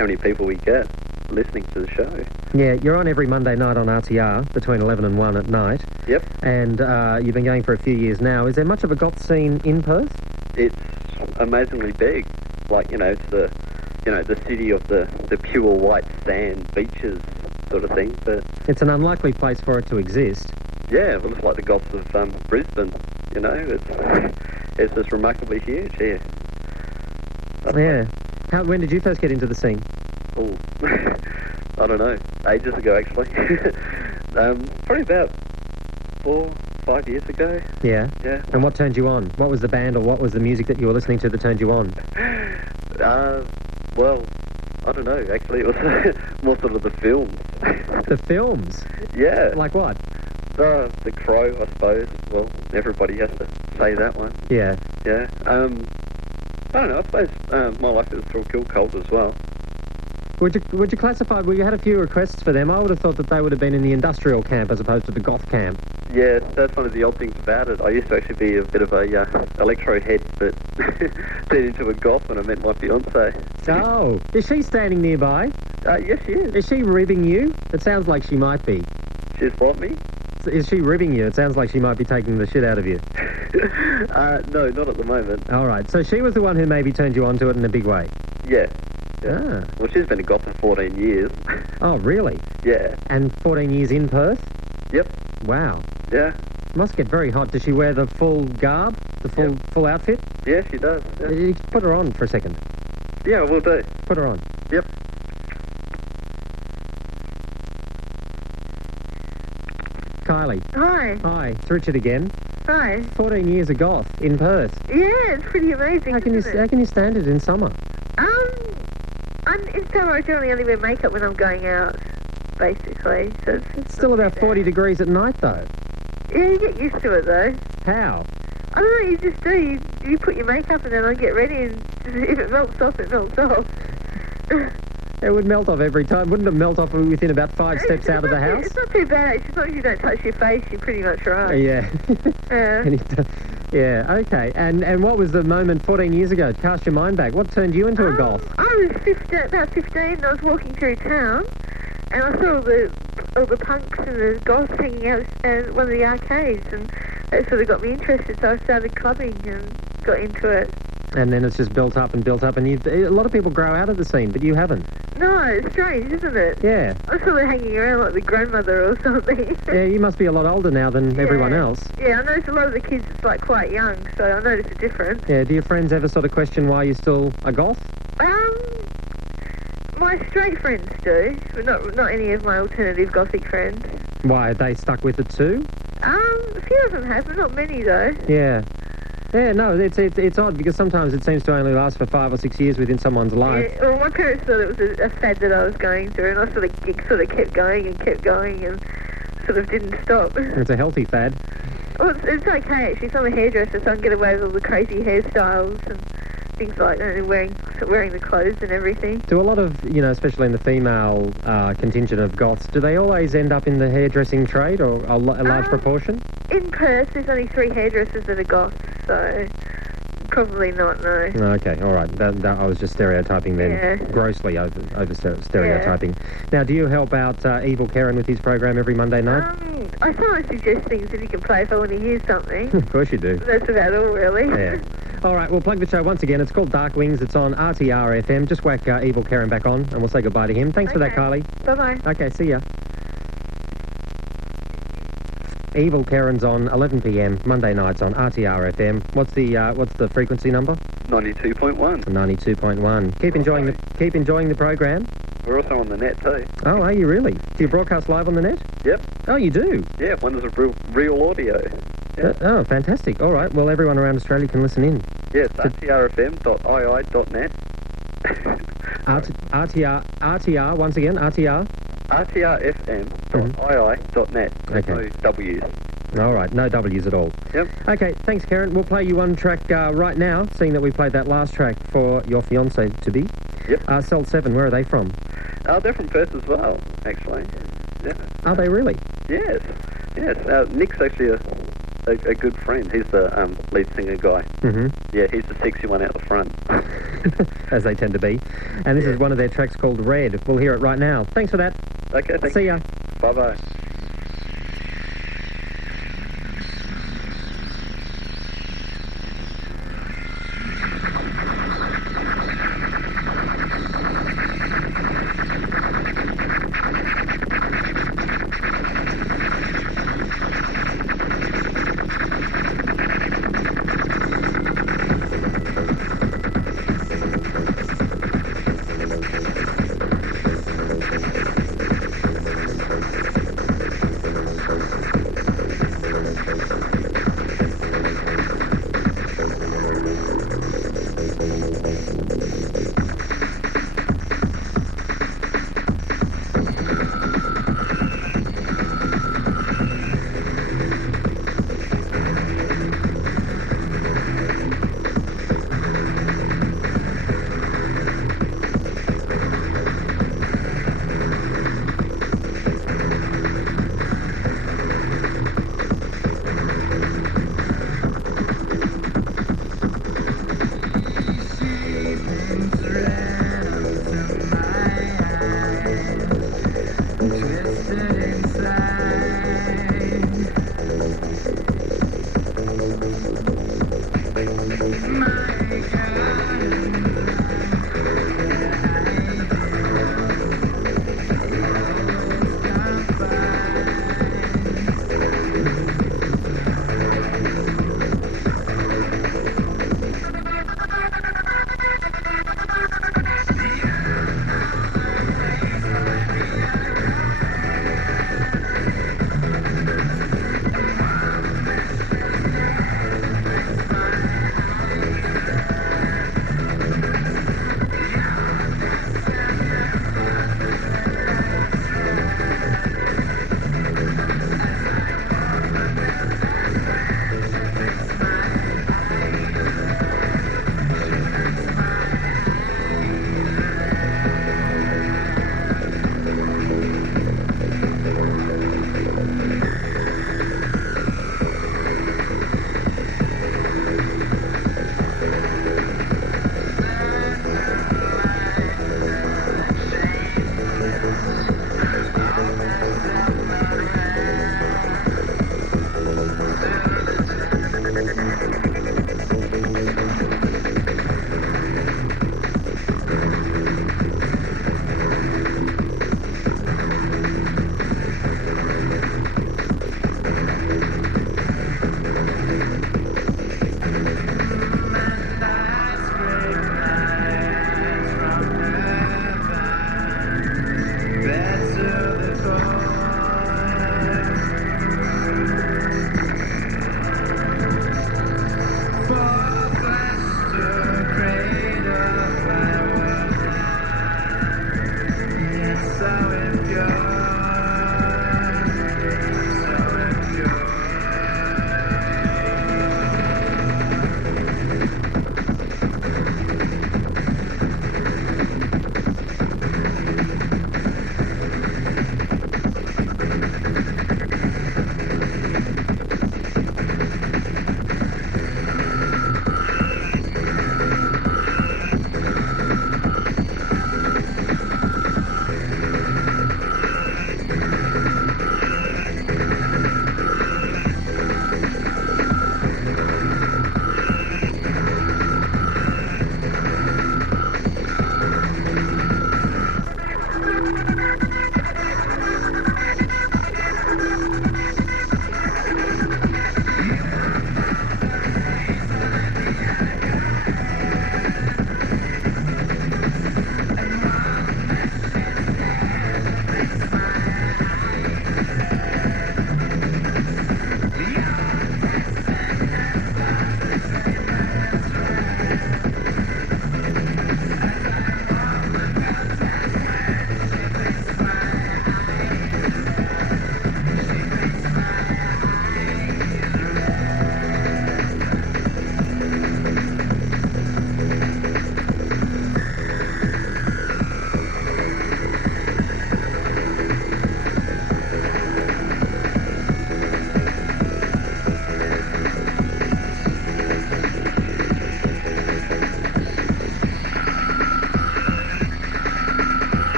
many people we get listening to the show. Yeah, you're on every Monday night on RTR between 11 and 1 at night. Yep. And you've been going for a few years now. Is there much of a goth scene in Perth? It's amazingly big. Like, it's the city of the pure white sand beaches sort of thing. But it's an unlikely place for it to exist. Yeah, well, it's like the Goths of Brisbane. You know, it's just remarkably huge here. Yeah. When did you first get into the scene? Oh, I don't know. Ages ago, actually. Probably about 4, 5 years ago. Yeah. Yeah. And what turned you on? What was the band or what was the music that you were listening to that turned you on? Well, I don't know. Actually, it was more sort of the films. The films? Yeah. Like what? The Crow, I suppose. Well, everybody has to say that one. Yeah. Yeah. I don't know. I suppose My Life is Thrill Kill Cult as well. Would you classify? Well, you had a few requests for them. I would have thought that they would have been in the industrial camp as opposed to the goth camp. Yeah, that's one of the odd things about it. I used to actually be a bit of a electro head, but turned into a goth when I met my fiancée. Oh, is she standing nearby? Yes, she is. Is she ribbing you? It sounds like she might be. She's what, me? Is she ribbing you? It sounds like she might be taking the shit out of you. No, not at the moment. All right, so she was the one who maybe turned you onto it in a big way? Yeah. Ah. Well, she's been a goth for 14 years. Oh, really? Yeah. And 14 years in Perth? Yep. Wow. Yeah. Must get very hot. Does she wear the full garb? The full outfit? Yeah, she does. Yeah. You put her on for a second. Yeah, we'll do. Put her on. Yep. Kylie. Hi. Hi, it's Richard again. Hi. 14 years of goth in Perth. Yeah, it's pretty amazing. How can you stand it in summer? In summer I generally only wear makeup when I'm going out, basically. So it's still about 40 degrees at night, though. Yeah, you get used to it, though. How? I don't know, you just do. You put your makeup and then I get ready and if it melts off, it melts off. It would melt off every time. Wouldn't it melt off within about 5 steps out of the house? It's not too bad. As long as you don't touch your face, you're pretty much right. Yeah. Yeah, okay. And what was the moment 14 years ago? Cast your mind back. What turned you into a goth? I was about 15 and I was walking through town and I saw all the punks and the goths hanging out at one of the arcades and that sort of got me interested, so I started clubbing and got into it. And then it's just built up and a lot of people grow out of the scene, but you haven't. No, it's strange, isn't it? Yeah. I'm sort of hanging around like the grandmother or something. Yeah, you must be a lot older now than everyone else. Yeah, I notice a lot of the kids it's like quite young, so I notice a difference. Yeah, do your friends ever sort of question why you're still a goth? My straight friends do, but not any of my alternative gothic friends. Why, are they stuck with it too? A few of them have, but not many though. Yeah. Yeah, no, it's odd because sometimes it seems to only last for 5 or 6 years within someone's life. Yeah, well, my parents thought it was a fad that I was going through, and I sort of kept going and sort of didn't stop. It's a healthy fad. Well, it's okay actually. So I'm a hairdresser, so I can get away with all the crazy hairstyles and things like that, and wearing the clothes and everything. Do a lot of, especially in the female contingent of goths, do they always end up in the hairdressing trade, or a large proportion? In Perth, there's only 3 hairdressers that are goths, so probably not, no. Okay, all right. That I was just stereotyping then. Yeah. Grossly over stereotyping. Yeah. Now, do you help out Evil Karen with his program every Monday night? I sometimes suggest things if you can play if I want to hear something. Of course you do. That's about all, really. Yeah. All right, we'll plug the show once again. It's called Dark Wings. It's on RTR FM. Just whack Evil Karen back on, and we'll say goodbye to him. Thanks for that, Kylie. Bye-bye. Okay, see ya. Evil Karen's on 11 p.m. Monday nights on RTR FM. What's the frequency number? 92.1. 92.1. Keep enjoying the program. We're also on the net too. Oh, are you really? Do you broadcast live on the net? Yep. Oh, you do? Yeah, one is a real audio. Yeah. Oh, fantastic. All right. Well, everyone around Australia can listen in. Yes, rtrfm.ii.net. RTR, once again, RTR? rtrfm.ii.net. Okay. No W's. All right, no W's at all. Yep. Okay, thanks, Karen. We'll play you one track right now, seeing that we played that last track for your fiancé-to-be. Yep. Cell 7, where are they from? They're from Perth as well, actually. Yeah. Are they really? Yes. Yes. Nick's actually a good friend. He's the lead singer guy. Mm-hmm. Yeah, he's the sexy one out the front. As they tend to be. And this is one of their tracks called Red. We'll hear it right now. Thanks for that. Okay, thanks. See ya. Bye-bye.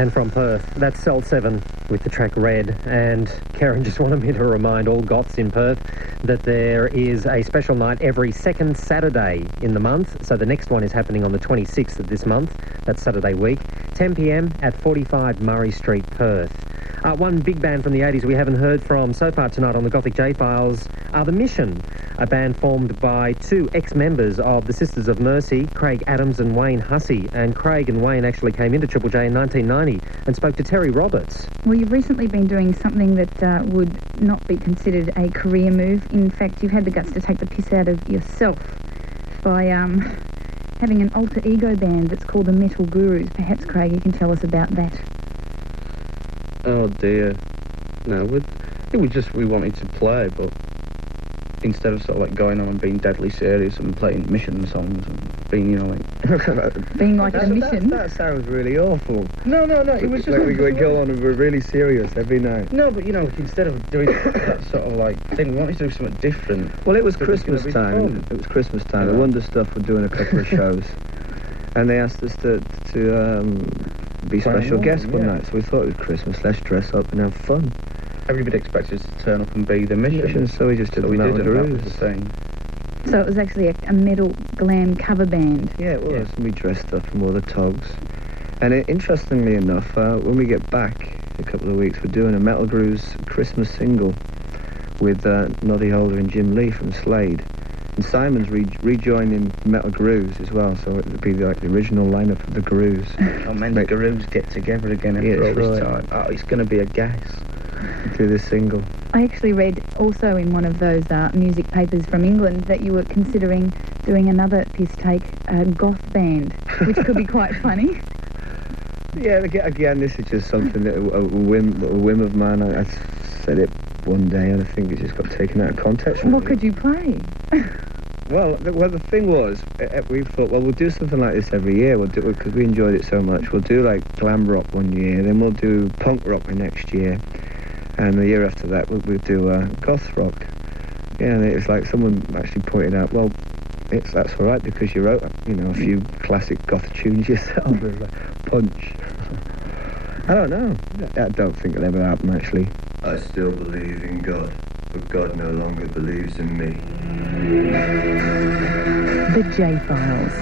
And from Perth, that's Cell 7 with the track Red. And Karen just wanted me to remind all goths in Perth that there is a special night every second Saturday in the month. So the next one is happening on the 26th of this month. That's Saturday week, 10 p.m. at 45 Murray Street, Perth. One big band from the 80s we haven't heard from so far tonight on the Gothic J Files are The Mission, a band formed by two ex-members of the Sisters of Mercy, Craig Adams and Wayne Hussey. And Craig and Wayne actually came into Triple J in 1990 and spoke to Terry Roberts. Well, you've recently been doing something that would not be considered a career move. In fact, you've had the guts to take the piss out of yourself by having an alter ego band that's called the Metal Gurus. Perhaps, Craig, you can tell us about that. Oh dear. No, we wanted to play, but instead of sort of like going on and being deadly serious and playing mission songs and being, you know, like... being like a mission? That sounds really awful. No, it was just... Like we go on and we're really serious every night. No, but, you know, instead of doing that sort of like thing, we wanted to do something different. Well, it was Christmas time. It was Christmas time. The Wonder Stuff were doing a couple of shows. And they asked us to be special guests one night, so we thought it was Christmas, let's dress up and have fun. Everybody expected us to turn up and be the mission. So we just did the Metal Gurus. So it was actually a metal glam cover band. Yeah, it was. Yeah. We dressed up and wore the togs. And interestingly enough, when we get back in a couple of weeks, we're doing a Metal Gurus Christmas single with Noddy Holder and Jim Lee from Slade. And Simon's rejoining Metal Gurus as well, so it would be like the original lineup of the Gurus. Oh man, the Gurus get together again after all this time. Oh, it's going to be a gas. Do this single. I actually read also in one of those music papers from England that you were considering doing another piss take, a goth band, which could be quite funny. Yeah, again, this is just something that a whim of mine. I said it one day, and I think it just got taken out of context. What could you play? Well, the thing was, we thought, well, we'll do something like this every year. We'll do it because we enjoyed it so much. We'll do like glam rock one year, then we'll do punk rock the next year, and the year after that we'll do goth rock. Yeah, and it was like someone actually pointed out, well, that's all right because you wrote, you know, a few classic goth tunes yourself. Like Punch. I don't know. I don't think it'll ever happen, actually. I still believe in God, but God no longer believes in me. The J Files.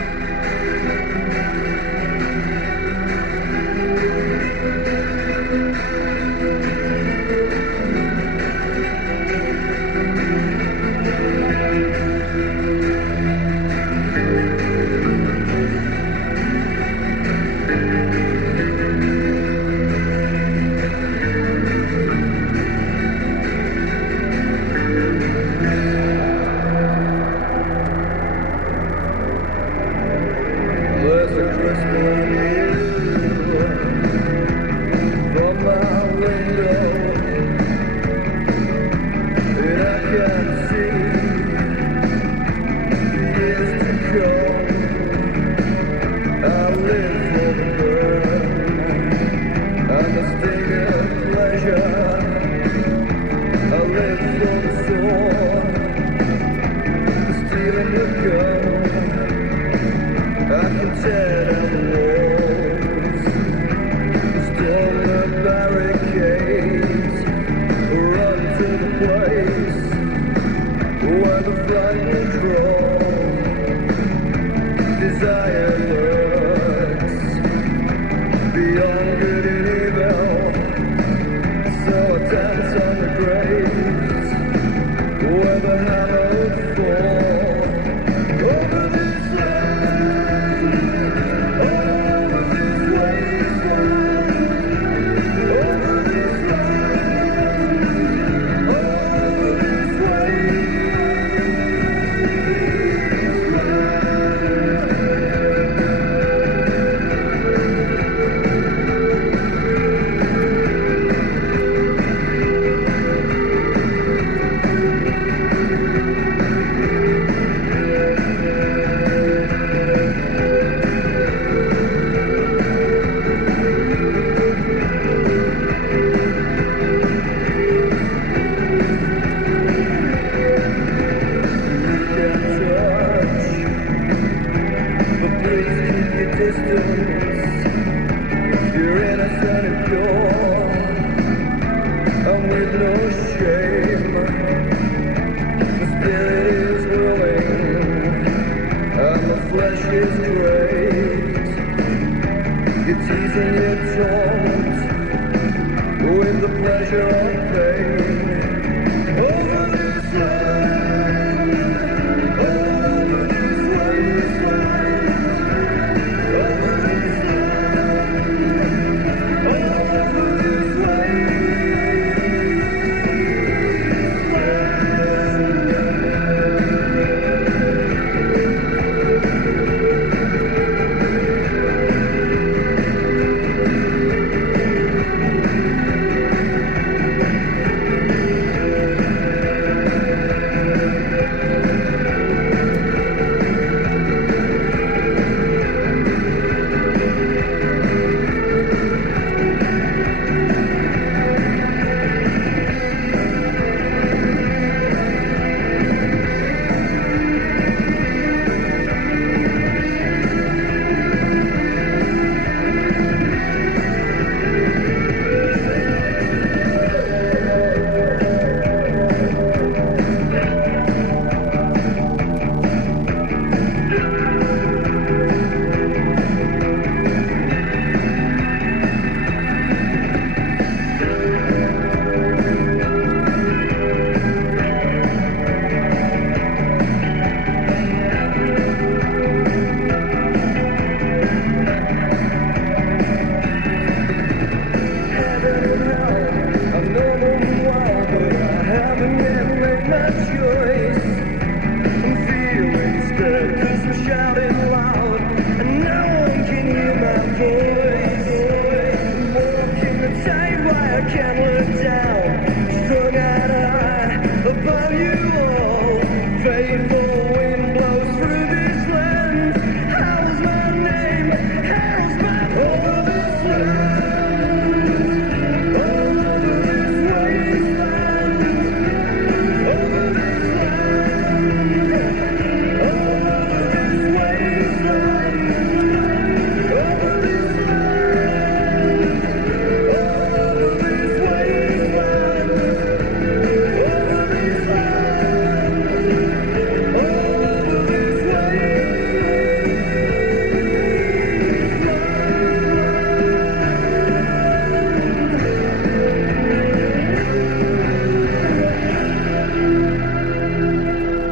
is great. It's easy yet taught with the pleasure of pain. Over this land, over this wasteland, over this land, over this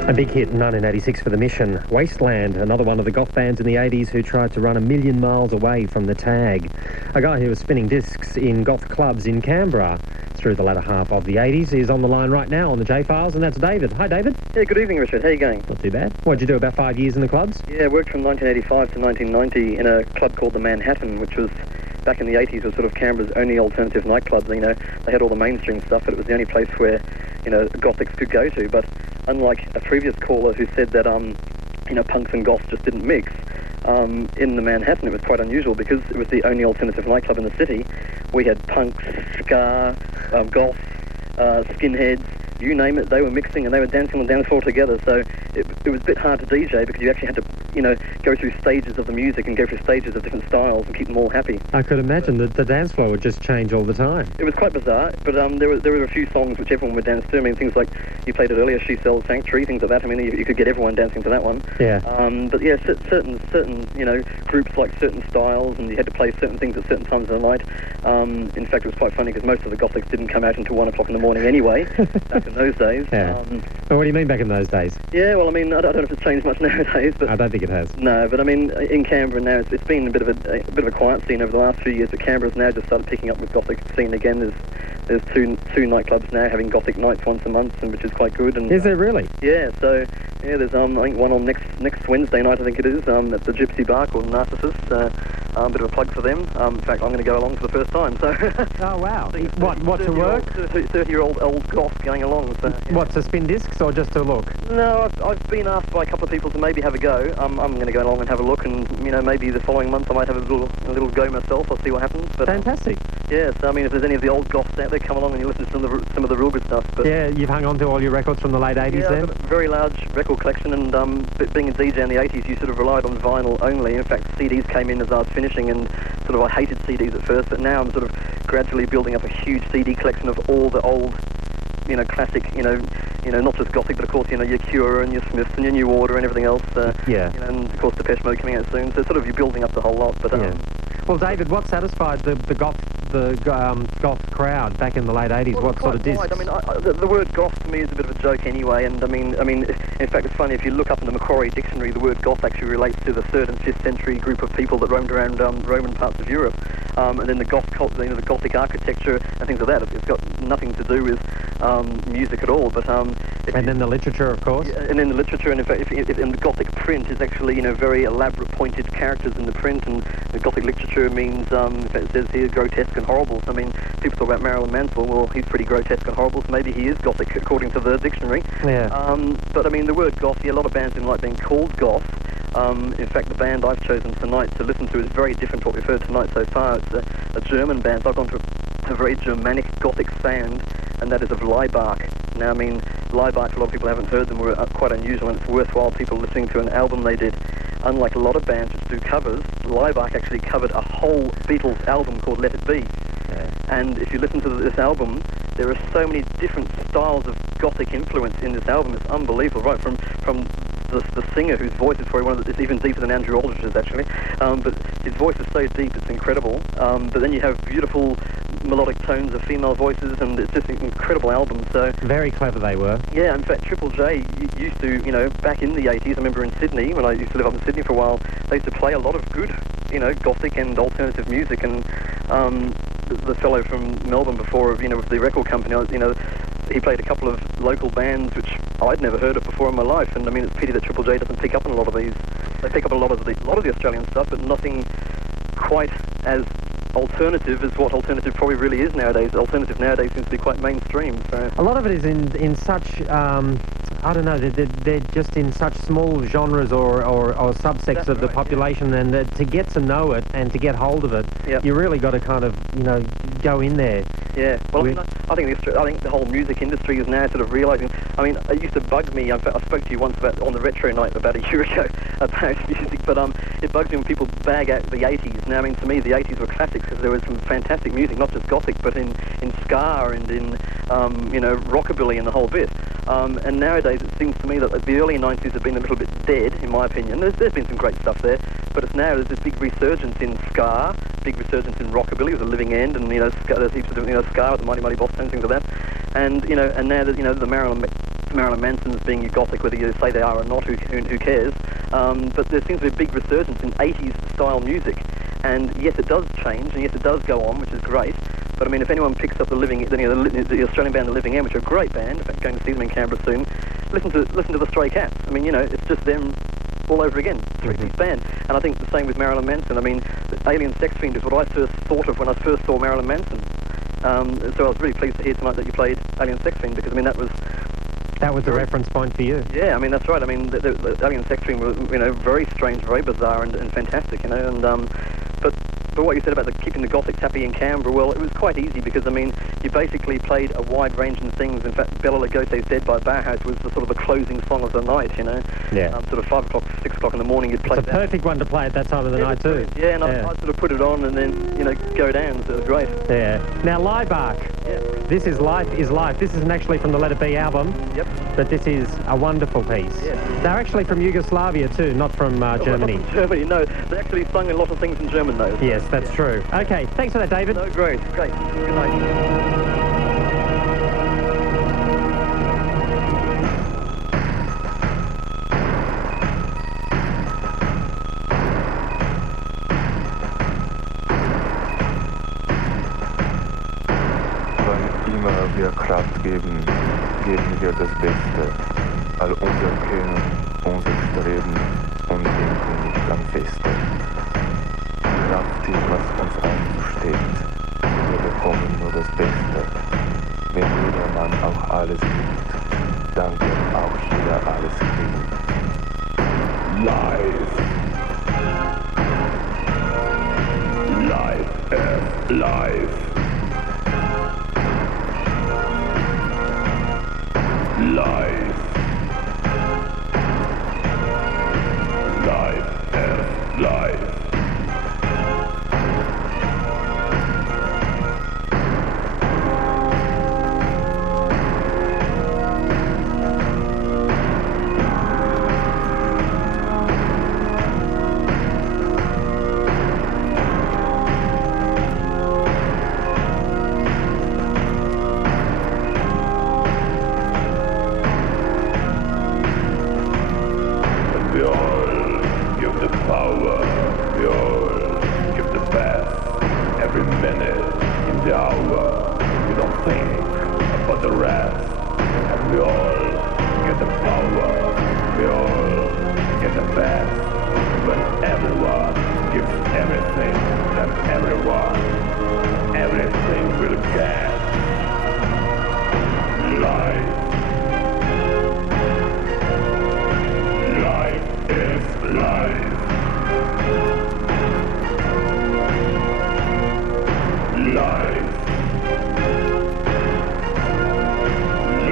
A big hit in 1986 for The Mission. Wasteland, another one of the goth bands in the 80s who tried to run a million miles away from the tag. A guy who was spinning discs in goth clubs in Canberra through the latter half of the 80s is on the line right now on the J Files, and that's David. Hi, David. Yeah, good evening, Richard. How you going? Not too bad. What did you do, about 5 years in the clubs? Yeah, I worked from 1985 to 1990 in a club called the Manhattan, which was, back in the 80s, was sort of Canberra's only alternative nightclub. You know, they had all the mainstream stuff, but it was the only place where, you know, gothics could go to. But unlike a previous caller who said that, you know, punks and goths just didn't mix, in the Manhattan it was quite unusual because it was the only alternative nightclub in the city. We had punks, ska, goths, skinheads, you name it, they were mixing and they were dancing on the dance floor together. So it was a bit hard to DJ because you actually had to, you know, go through stages of the music and go through stages of different styles and keep them all happy. I could imagine that the dance floor would just change all the time. It was quite bizarre, but there were a few songs which everyone would dance to. I mean, things like, you played it earlier, She Sells Sanctuary, things like that. I mean, you could get everyone dancing to that one. Yeah. But yeah, certain, you know, groups like certain styles, and you had to play certain things at certain times of the night. In fact, it was quite funny because most of the gothics didn't come out until 1 o'clock in the morning anyway, back in those days. Yeah. Well, what do you mean back in those days? Yeah, well, I mean, I don't know if it's changed much nowadays, but I don't think it has. No, but I mean, in Canberra now, it's been a bit of a quiet scene over the last few years. But Canberra's now just started picking up with gothic scene again. There's two nightclubs now having gothic nights once a month, and which is quite good. And is there really? Yeah. So yeah, there's I think one on next Wednesday night, I think it is, at the Gypsy Bar called Narcissus. A bit of a plug for them. In fact, I'm going to go along for the first time. So. Oh wow! What to work? 30-year-old old goth going along. So, yeah. What, to spin discs or just to look? No, I've been asked by a couple of people to maybe have a go. I'm going to go along and have a look, and you know, maybe the following month I might have a little go myself. I'll see what happens. But, fantastic. Yeah, so I mean, if there's any of the old goths out there, come along and you listen to some of the real good stuff. But, yeah, you've hung on to all your records from the late 80s yeah, then? I've got a very large record collection, and being a DJ in the 80s, you sort of relied on vinyl only. In fact, CDs came in as I was finishing, and sort of I hated CDs at first, but now I'm sort of gradually building up a huge CD collection of all the old classic, not just Gothic, but of course, your Cure and your Smiths and your New Order and everything else. And of course Depeche Mode coming out soon. So sort of you're building up the whole lot. But Well, David, what satisfied the goth crowd back in the late 80s? What sort of discs? I mean, the word goth to me is a bit of a joke anyway, and I mean, in fact, it's funny, if you look up in the Macquarie Dictionary, the word goth actually relates to the 3rd and 5th century group of people that roamed around Roman parts of Europe. And then the the Gothic architecture and things like that, it's got nothing to do with music at all. But and then the literature, of course. And then the literature, and in fact, in the Gothic print is actually very elaborate, pointed characters in the print, and the Gothic literature means, in fact, it says here, grotesque and horrible. So, I mean, people talk about Marilyn Manson. Well, he's pretty grotesque and horrible, so maybe he is Gothic according to the dictionary. Yeah. But I mean, the word goth, a lot of bands didn't like being called goth. In fact, the band I've chosen tonight to listen to is very different to what we've heard tonight so far. It's a German band. So I've gone to a very Germanic Gothic sound, and that is of Leibach. Now, I mean, Leibach, a lot of people haven't heard them, were quite unusual, and it's worthwhile people listening to an album they did. Unlike a lot of bands which do covers, Leibach actually covered a whole Beatles album called Let It Be. Yeah. And if you listen to this album, there are so many different styles of Gothic influence in this album. It's unbelievable, right? From the singer, whose voice is probably it's even deeper than Andrew Aldrich's actually, but his voice is so deep, it's incredible. But then you have beautiful melodic tones of female voices, and it's just an incredible album. So very clever they were. Yeah, in fact, Triple J used to, back in the 80s, I remember in Sydney, when I used to live up in Sydney for a while, they used to play a lot of good, Gothic and alternative music, and the fellow from Melbourne before, with the record company, he played a couple of local bands which I'd never heard of before in my life, and I mean, it's a pity that Triple J doesn't pick up on a lot of these. They pick up a lot of the Australian stuff, but nothing quite as alternative as what alternative probably really is nowadays. Alternative nowadays seems to be quite mainstream. So a lot of it is in such I don't know, they're just in such small genres or subsects of the population, and to get to know it and to get hold of it, you really got to kind of go in there. Yeah, well, I think the whole music industry is now sort of realising. I mean, it used to bug me. I spoke to you once on the Retro Night about a year ago about music, but it bugs me when people bag out the 80s. Now, I mean, to me, the 80s were classics because there was some fantastic music, not just Gothic, but in ska and in rockabilly and the whole bit. And nowadays, it seems to me that the early 90s have been a little bit dead, in my opinion. There's been some great stuff there, but it's now there's this big resurgence in ska, big resurgence in rockabilly with the Living End, and there's heaps of ska with the Mighty Mighty Boss Tones, things like that. And and now that the Marilyn Mansons being Gothic, whether you say they are or not, who cares? But there seems to be a big resurgence in 80s style music, and yes, it does change, and yes, it does go on, which is great. But I mean, if anyone picks up the Australian band, the Living End, which are a great band, in fact, going to see them in Canberra soon, listen to the Stray Cats. I mean, it's just them all over again, three-piece band. And I think the same with Marilyn Manson. I mean, Alien Sex Fiend is what I first thought of when I first saw Marilyn Manson. So I was really pleased to hear tonight that you played Alien Sex Fiend, because I mean that was the reference point for you. Yeah, I mean that's right. I mean the Alien Sex Fiend was very strange, very bizarre, and fantastic. But what you said about keeping the Gothic happy in Canberra, well, it was quite easy because, I mean, you basically played a wide range of things. In fact, Bela Lugosi's Dead by Bauhaus was the sort of the closing song of the night, Yeah. Sort of 5 o'clock, 6 o'clock in the morning, you'd play that. It's a perfect one to play at that time of the night, too. Yeah, and I'd sort of put it on and then, go down, so it was great. Yeah. Now, Leibach. Yeah. This is Life is Life. This isn't actually from the Let It Be album. Yep. But this is a wonderful piece. Yeah. They're actually from Yugoslavia, too, not from Germany. Not from Germany, no. They actually sung a lot of things in German, though. Yes, that's true. Okay, thanks for that, David. No, great. Good night. Wir Kraft geben, geben wir das Beste, all unser Können, unser Streben und denken nicht am Feste. Kraft ist, was uns einzusteht, wir bekommen nur das Beste. Wenn jedermann auch alles gibt, dann wird auch jeder alles kriegen. Live! Live, live! Live. Live, live. We all give the power, we all give the best. Every minute in the hour, we don't think about the rest. And we all get the power, we all get the best. When everyone gives everything, then everything will get. Life is life.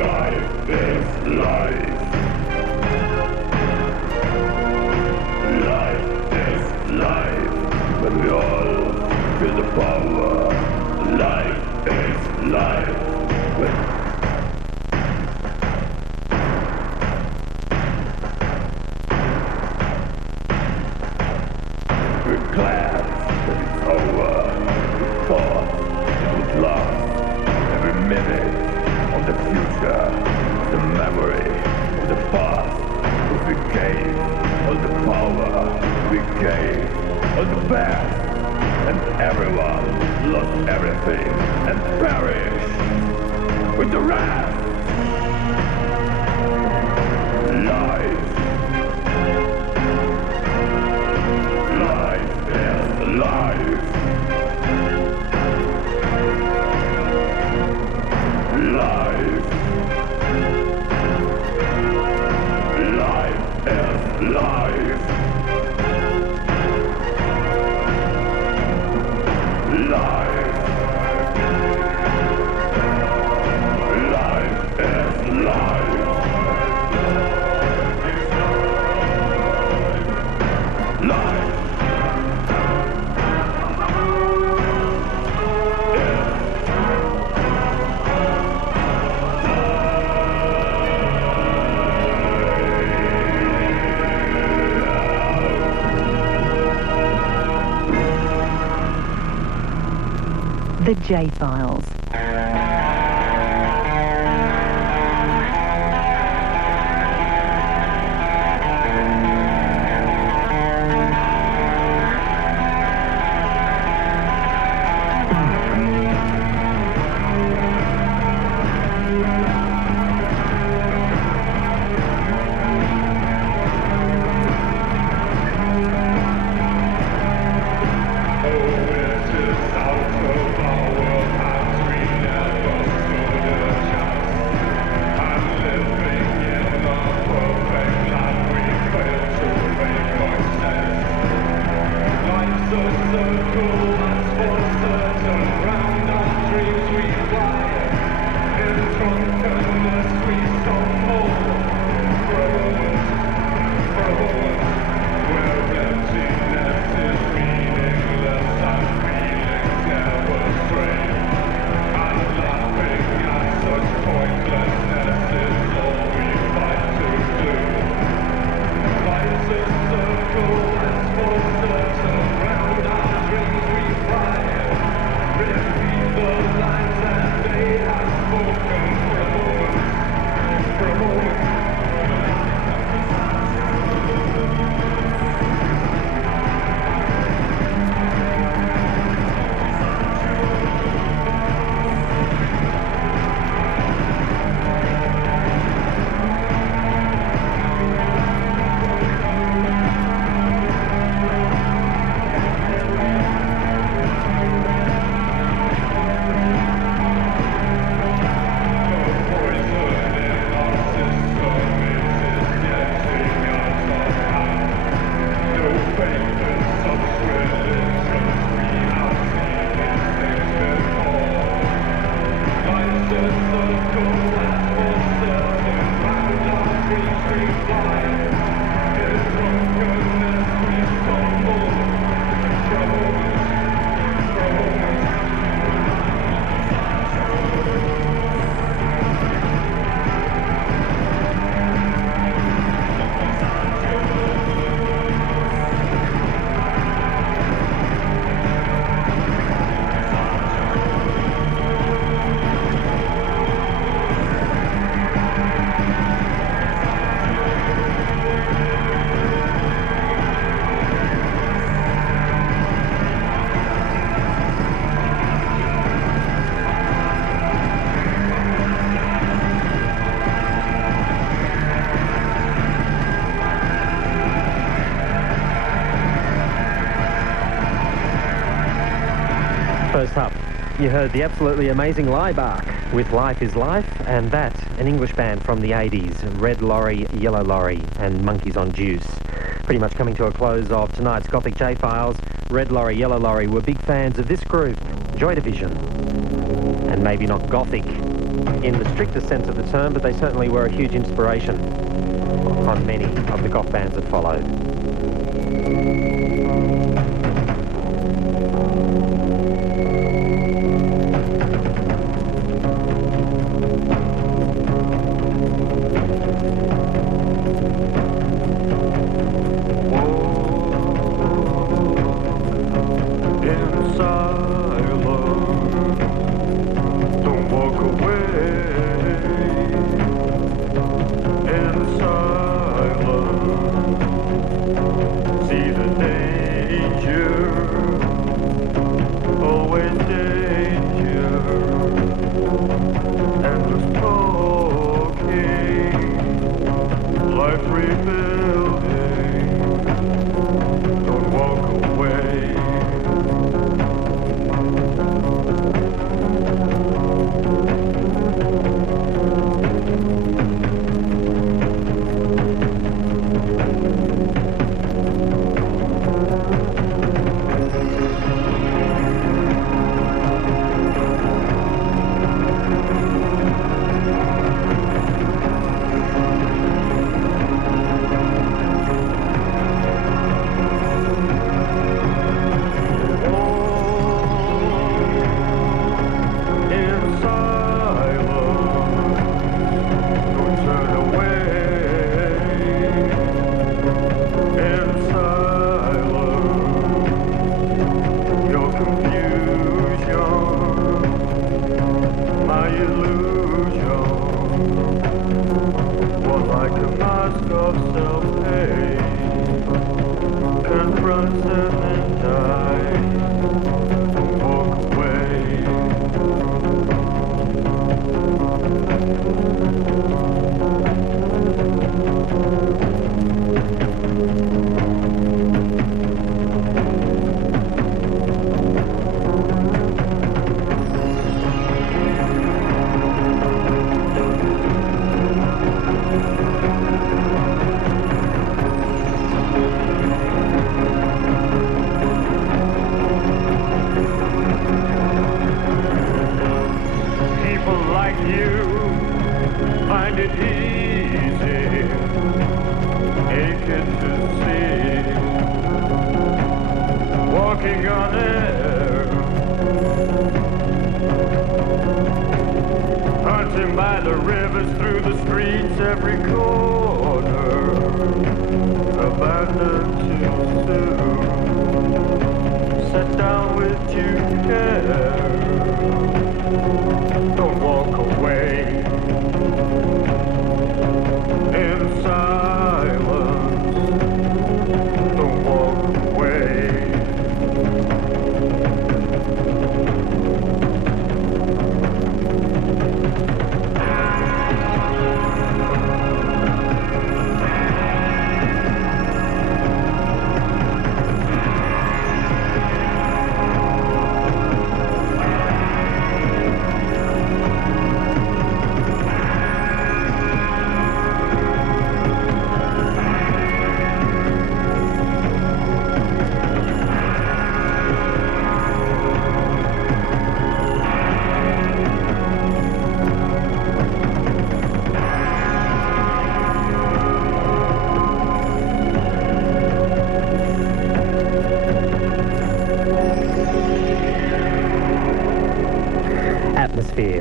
Life is life. Life is life. When we all feel the power, life is life. We're glad that it's over. We thought it was lost. Every minute of the future, the memory of the past. But we gave all the power, we gave all the best. And everyone lost everything and perished with the rest. Life is life. Life is life. Life is life. The J Files. Close Up, you heard the absolutely amazing Liebark with Life is Life, and that, an English band from the 80s, Red Lorry, Yellow Lorry, and Monkeys on Juice. Pretty much coming to a close of tonight's Gothic J Files. Red Lorry, Yellow Lorry were big fans of this group, Joy Division. And maybe not Gothic in the strictest sense of the term, but they certainly were a huge inspiration on many of the goth bands that followed.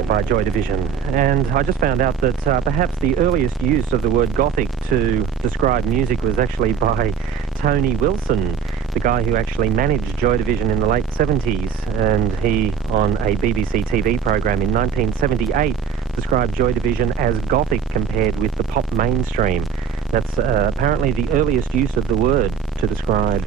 By Joy Division, and I just found out that perhaps the earliest use of the word Gothic to describe music was actually by Tony Wilson, the guy who actually managed Joy Division in the late 70s, and he, on a BBC TV program in 1978, described Joy Division as Gothic compared with the pop mainstream. That's apparently the earliest use of the word to describe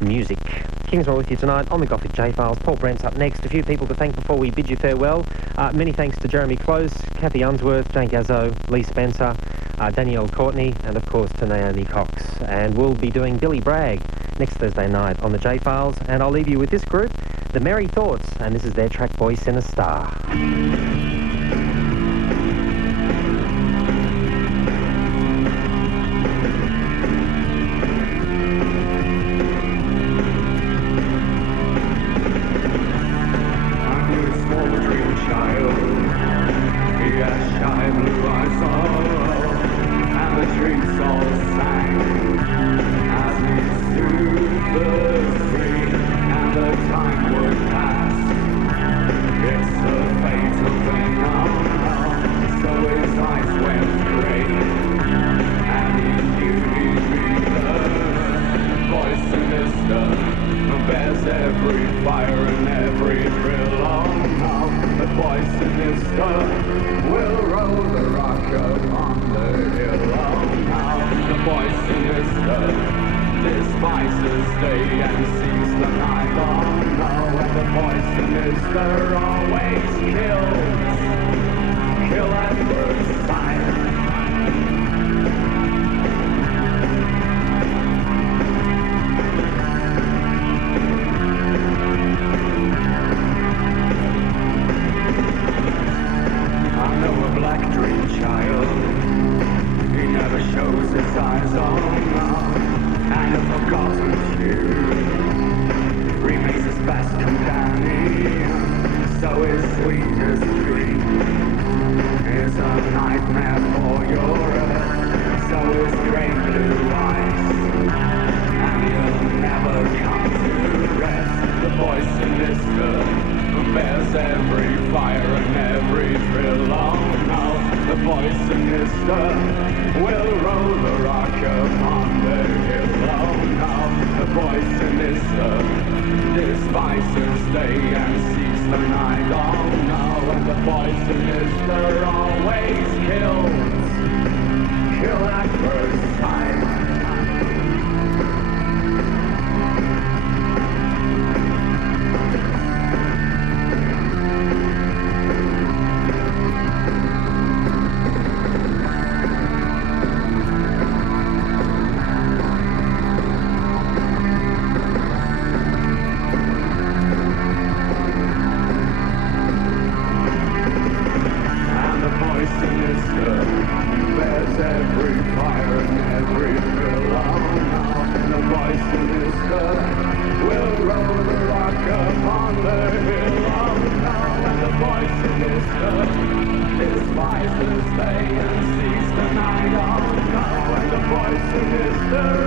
music. Kingsmill with you tonight on the Gothic J Files. Paul Brent's up next. A few people to thank before we bid you farewell. Many thanks to Jeremy Close, Kathy Unsworth, Jane Gazzo, Lee Spencer, Danielle Courtney, and of course to Naomi Cox. And we'll be doing Billy Bragg next Thursday night on the J Files. And I'll leave you with this group. The Merry Thoughts, and this is their track Voice in a Star. Stay and seize the night on now, and the voice of history.